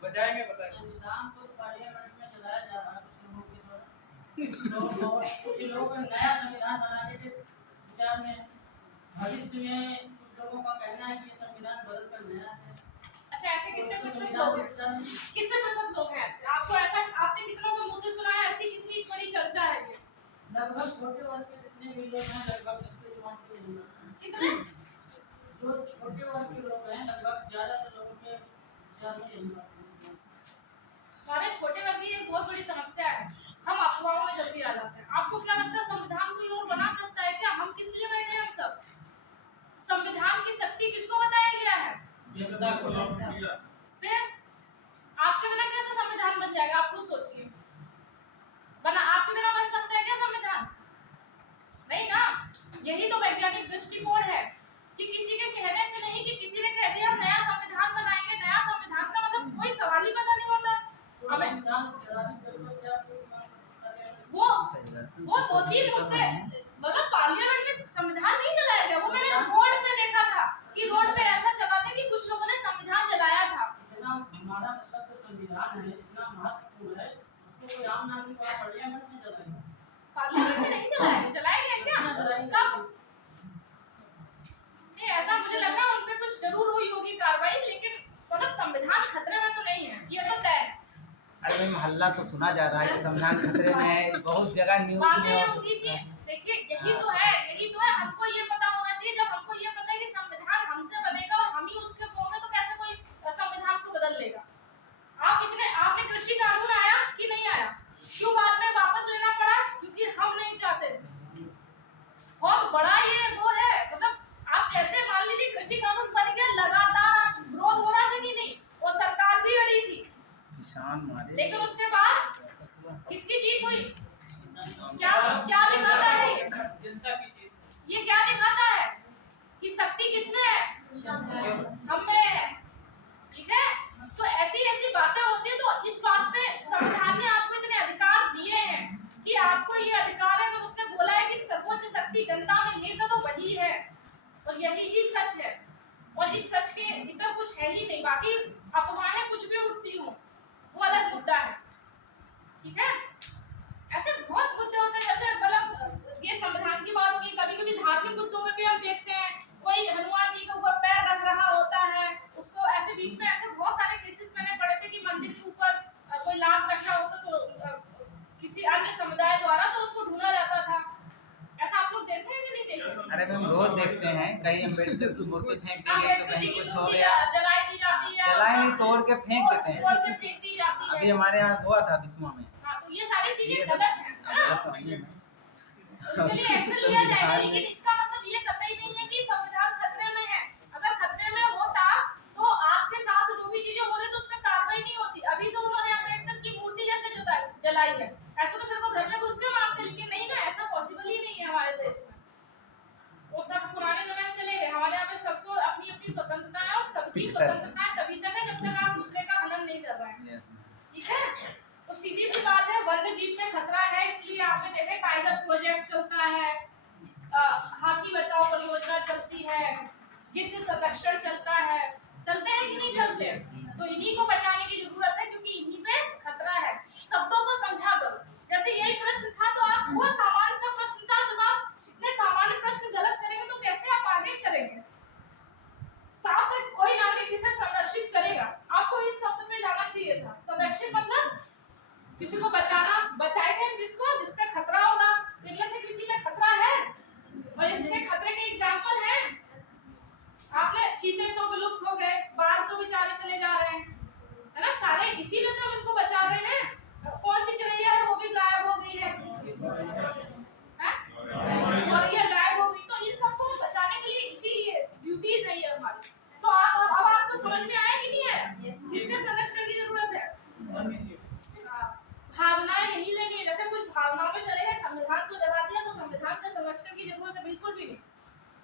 बचाएंगे बताएंगे। संविधान को पार्लियामेंट में चलाया जा रहा है कुछ लोगों के द्वारा। कुछ लोग नया संविधान बनाने के विचार में, भविष्य में कुछ लोगों का कहना है कि ये संविधान बदल कर नया है। अच्छा, ऐसे कितने प्रतिशत लोग हैं? कितने प्रतिशत लोग हैं ऐसे? आपको ऐसा, आपने कितनों के मुंह से सुना है? ऐसी कितनी बड़ी चर्चा है ये? लगभग छोटे वर्ग के जितने भी लोग हैं, लगभग सबके जुबान पे नहीं है। कितने? जो छोटे वर्ग के लोग हैं, लगभग ज्यादातर लोगों के विचार में यही बात है। हमारे छोटे वर्ग की एक बहुत बड़ी समस्या है, हम अफवाहों में जल्दी आ जाते हैं। आपको क्या लगता है संविधान कोई और बना सकता है क्या? हम किस लिए बैठे हैं हम सब? संविधान की शक्ति किसको बताया गया है? जनता को फिर आपके बिना कैसे संविधान बन जाएगा? आप खुद सोचिए। बना आपके बिना बन सकता है क्या संविधान? नहीं ना। यही तो वैज्ञानिक दृष्टिकोण है कि किसी के कहने से नहीं, कि किसी ने कह दिया हम नया संविधान बनाएंगे, नया संविधान का मतलब कोई सवाल ही पैदा नहीं होता हमें। संविधान को डराने के लिए क्या वो 2-3 मुद्दे, मतलब पार्लियामेंट में संविधान नहीं जलाया गया। वो मैंने रोड पे देखा था कि रोड पे ऐसा चला था कि कुछ लोगों ने संविधान जलाया था। इतना हमारा शब्द संविधान है, इतना महत्वपूर्ण है, उसको कोई आम नागरिक पार्लियामेंट में जलाएगा? पार्लियामेंट में नहीं जलाया गया। जलाया गया क्या? कब? नहीं, ऐसा मुझे लग रहा है उन पे कुछ जरूर हुई होगी कार्रवाई, लेकिन मतलब संविधान खतरे में तो नहीं है, ये तो तय है। अरे भाई, मोहल्ला तो सुना जा रहा है कि संविधान खतरे में है, बहुत जगह न्यूज बात में ये और होगी कि देखिए यही तो है, हमको ये पता होना चाहिए। जब हमको ये पता है कि संविधान हमसे बनेगा और हम ही उसके होंगे, तो कैसे कोई संविधान को बदल लेगा? आपने कृषि कानून आया कि नहीं आया? क्यों बाद में वापस लेना पड़ा? क्योंकि हम नहीं चाहते थे। बहुत बड़ा ये वो है, मतलब आप कैसे मान लीजिए कृषि कानून बन गया, लगातार विरोध हो रहा था कि नहीं, और सरकार भी अड़ी थी, किसान मारे, लेकिन उसके बाद किसकी जीत हुई? क्या दिखाता है ये? जनता की जीत। ये क्या दिखाता है कि शक्ति किसमें है? हम में है। ठीक है, तो ऐसी बातें होती है। तो इस बात पे संविधान ने आपको इतने अधिकार दिए हैं कि आपको ये अधिकार है। जब उसने बोला है कि सर्वोच्च शक्ति जनता में निहित तो वही है, और यही ही सच है, और इस सच के इधर कुछ है ही नहीं। बाकी अफवाहें कुछ भी उठती हो वो अलग मुद्दा है। ठीक है, ऐसे बहुत मुद्दे होते हैं, जैसे मतलब ये संविधान की बात होगी, कभी-कभी धार्मिक मुद्दों में भी हम देखते हैं कोई हनुमान जी के ऊपर पैर रख रहा होता है, उसको ऐसे बीच में ऐसे बहुत सारे केसेस मैंने पढ़े थे कि मंदिर के ऊपर कोई लात रखा होता तो किसी अन्य समुदाय द्वारा तो उसको ढूंढा जाता था। ऐसा आप लोग देखे हैं कि नहीं देखे? अरे हम रोज देखते हैं, कहीं अम्बेडकर की मूर्ति फेंक दी गई तो कहीं कुछ हो गया, जलाई दी जाती है, जलाई नहीं, तोड़ के फेंक देते हैं। तोड़ के फेंक दी जाती है। अभी हमारे यहाँ हुआ था बिस्वा में। हाँ, तो ये सारी चीजें ये गलत है गलत तो नहीं है। उसके लिए एक्शन लिया जाएगा, लेकिन इसका मतलब ये कतई नहीं है कि संविधान खतरे में है। अगर खतरे में होता तो आपके साथ जो भी चीजें हो रही तो उसमें कार्रवाई नहीं होती। अभी तो उन्होंने अम्बेडकर की मूर्ति जैसे जलाई है, ऐसा तो फिर वो घर में घुस के मारते, लेकिन नहीं ना, ऐसा पॉसिबल ही नहीं है हमारे देश में। वो सब पुराने जमाने में चले गए। हमारे यहाँ पे सबको अपनी अपनी स्वतंत्रता है, और सबकी स्वतंत्रता है तभी तक है जब तक आप दूसरे का हनन नहीं कर रहे हैं। ठीक है, तो सीधी सी बात है, वन्य जीव में खतरा है। इसलिए आपने देखे टाइगर प्रोजेक्ट चलता है, हाथी बचाओ परियोजना चलती है, गिद्ध संरक्षण चलता है। चलते हैं कि नहीं चलते? तो इन्हीं को बचाने की जरूरत है, क्योंकि इन्हीं पे खतरा है। शब्दों को समझा करो। जैसे यही प्रश्न था तो आप वो सामान्य सा प्रश्न था, जब आप इतने सामान्य प्रश्न गलत करेंगे तो कैसे आप आगे करेंगे?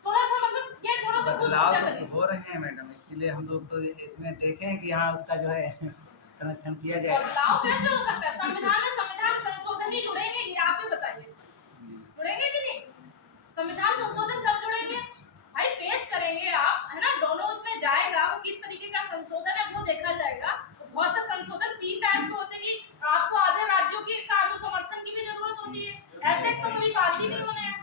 थोड़ा सा मतलब ये थोड़ा सा कुछ बदलाव सोचा तो करिए। हो रहे हैं मैडम, इसीलिए हम लोग तो इसमें देखें कि हाँ उसका जो है संरक्षण किया जाए। बदलाव कैसे हो सकता है? संविधान में संविधान संशोधन ही जुड़ेंगे, ये आप ही बताइए, जुड़ेंगे कि नहीं? संविधान संशोधन कब जुड़ेंगे भाई? पेश करेंगे आप, है ना, दोनों उसमें जाएगा, वो किस तरीके का संशोधन है वो देखा जाएगा। बहुत से संशोधन 3 टाइप के होते हैं कि आपको आधे राज्यों की कानून समर्थन की भी जरूरत होती है, ऐसे तो कभी पास ही नहीं होने हैं।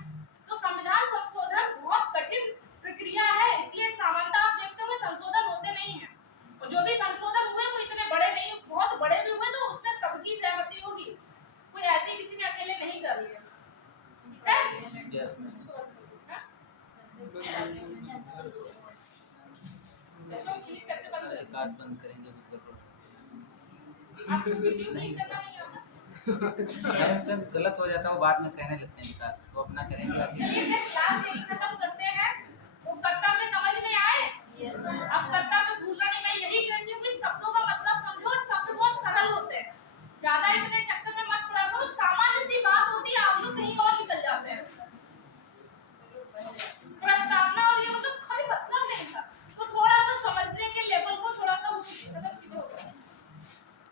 तो संविधान संशोधन बहुत कठिन प्रक्रिया है, इसलिए सामान्यतः आप देखते होंगे संशोधन होते नहीं है, और जो भी संशोधन हुए वो इतने बड़े नहीं, बहुत बड़े भी हुए तो उसमें सबकी सहमति होगी, कोई ऐसे किसी ने अकेले नहीं कर लिया। ठीक है? Yes ma'am. इसको क्लिक करके बंद कर दो। विकास बंद करेंगे बिल्कुल। आपको वीडियो नहीं करना नहीं आता? मैम उसमें गलत हो जाता है, वो बाद में कहने लगते हैं विकास, वो अपना करेंगे आगे। चलिए फिर क्लास यही खत्म करते हैं। वो कर्तव्य समझ में आए? यस। अब कर्तव्य भूलना नहीं, मैं यही कहती हूँ कि शब्दों का मतलब समझो, और शब्द बहुत सरल होते हैं, ज्यादा इतने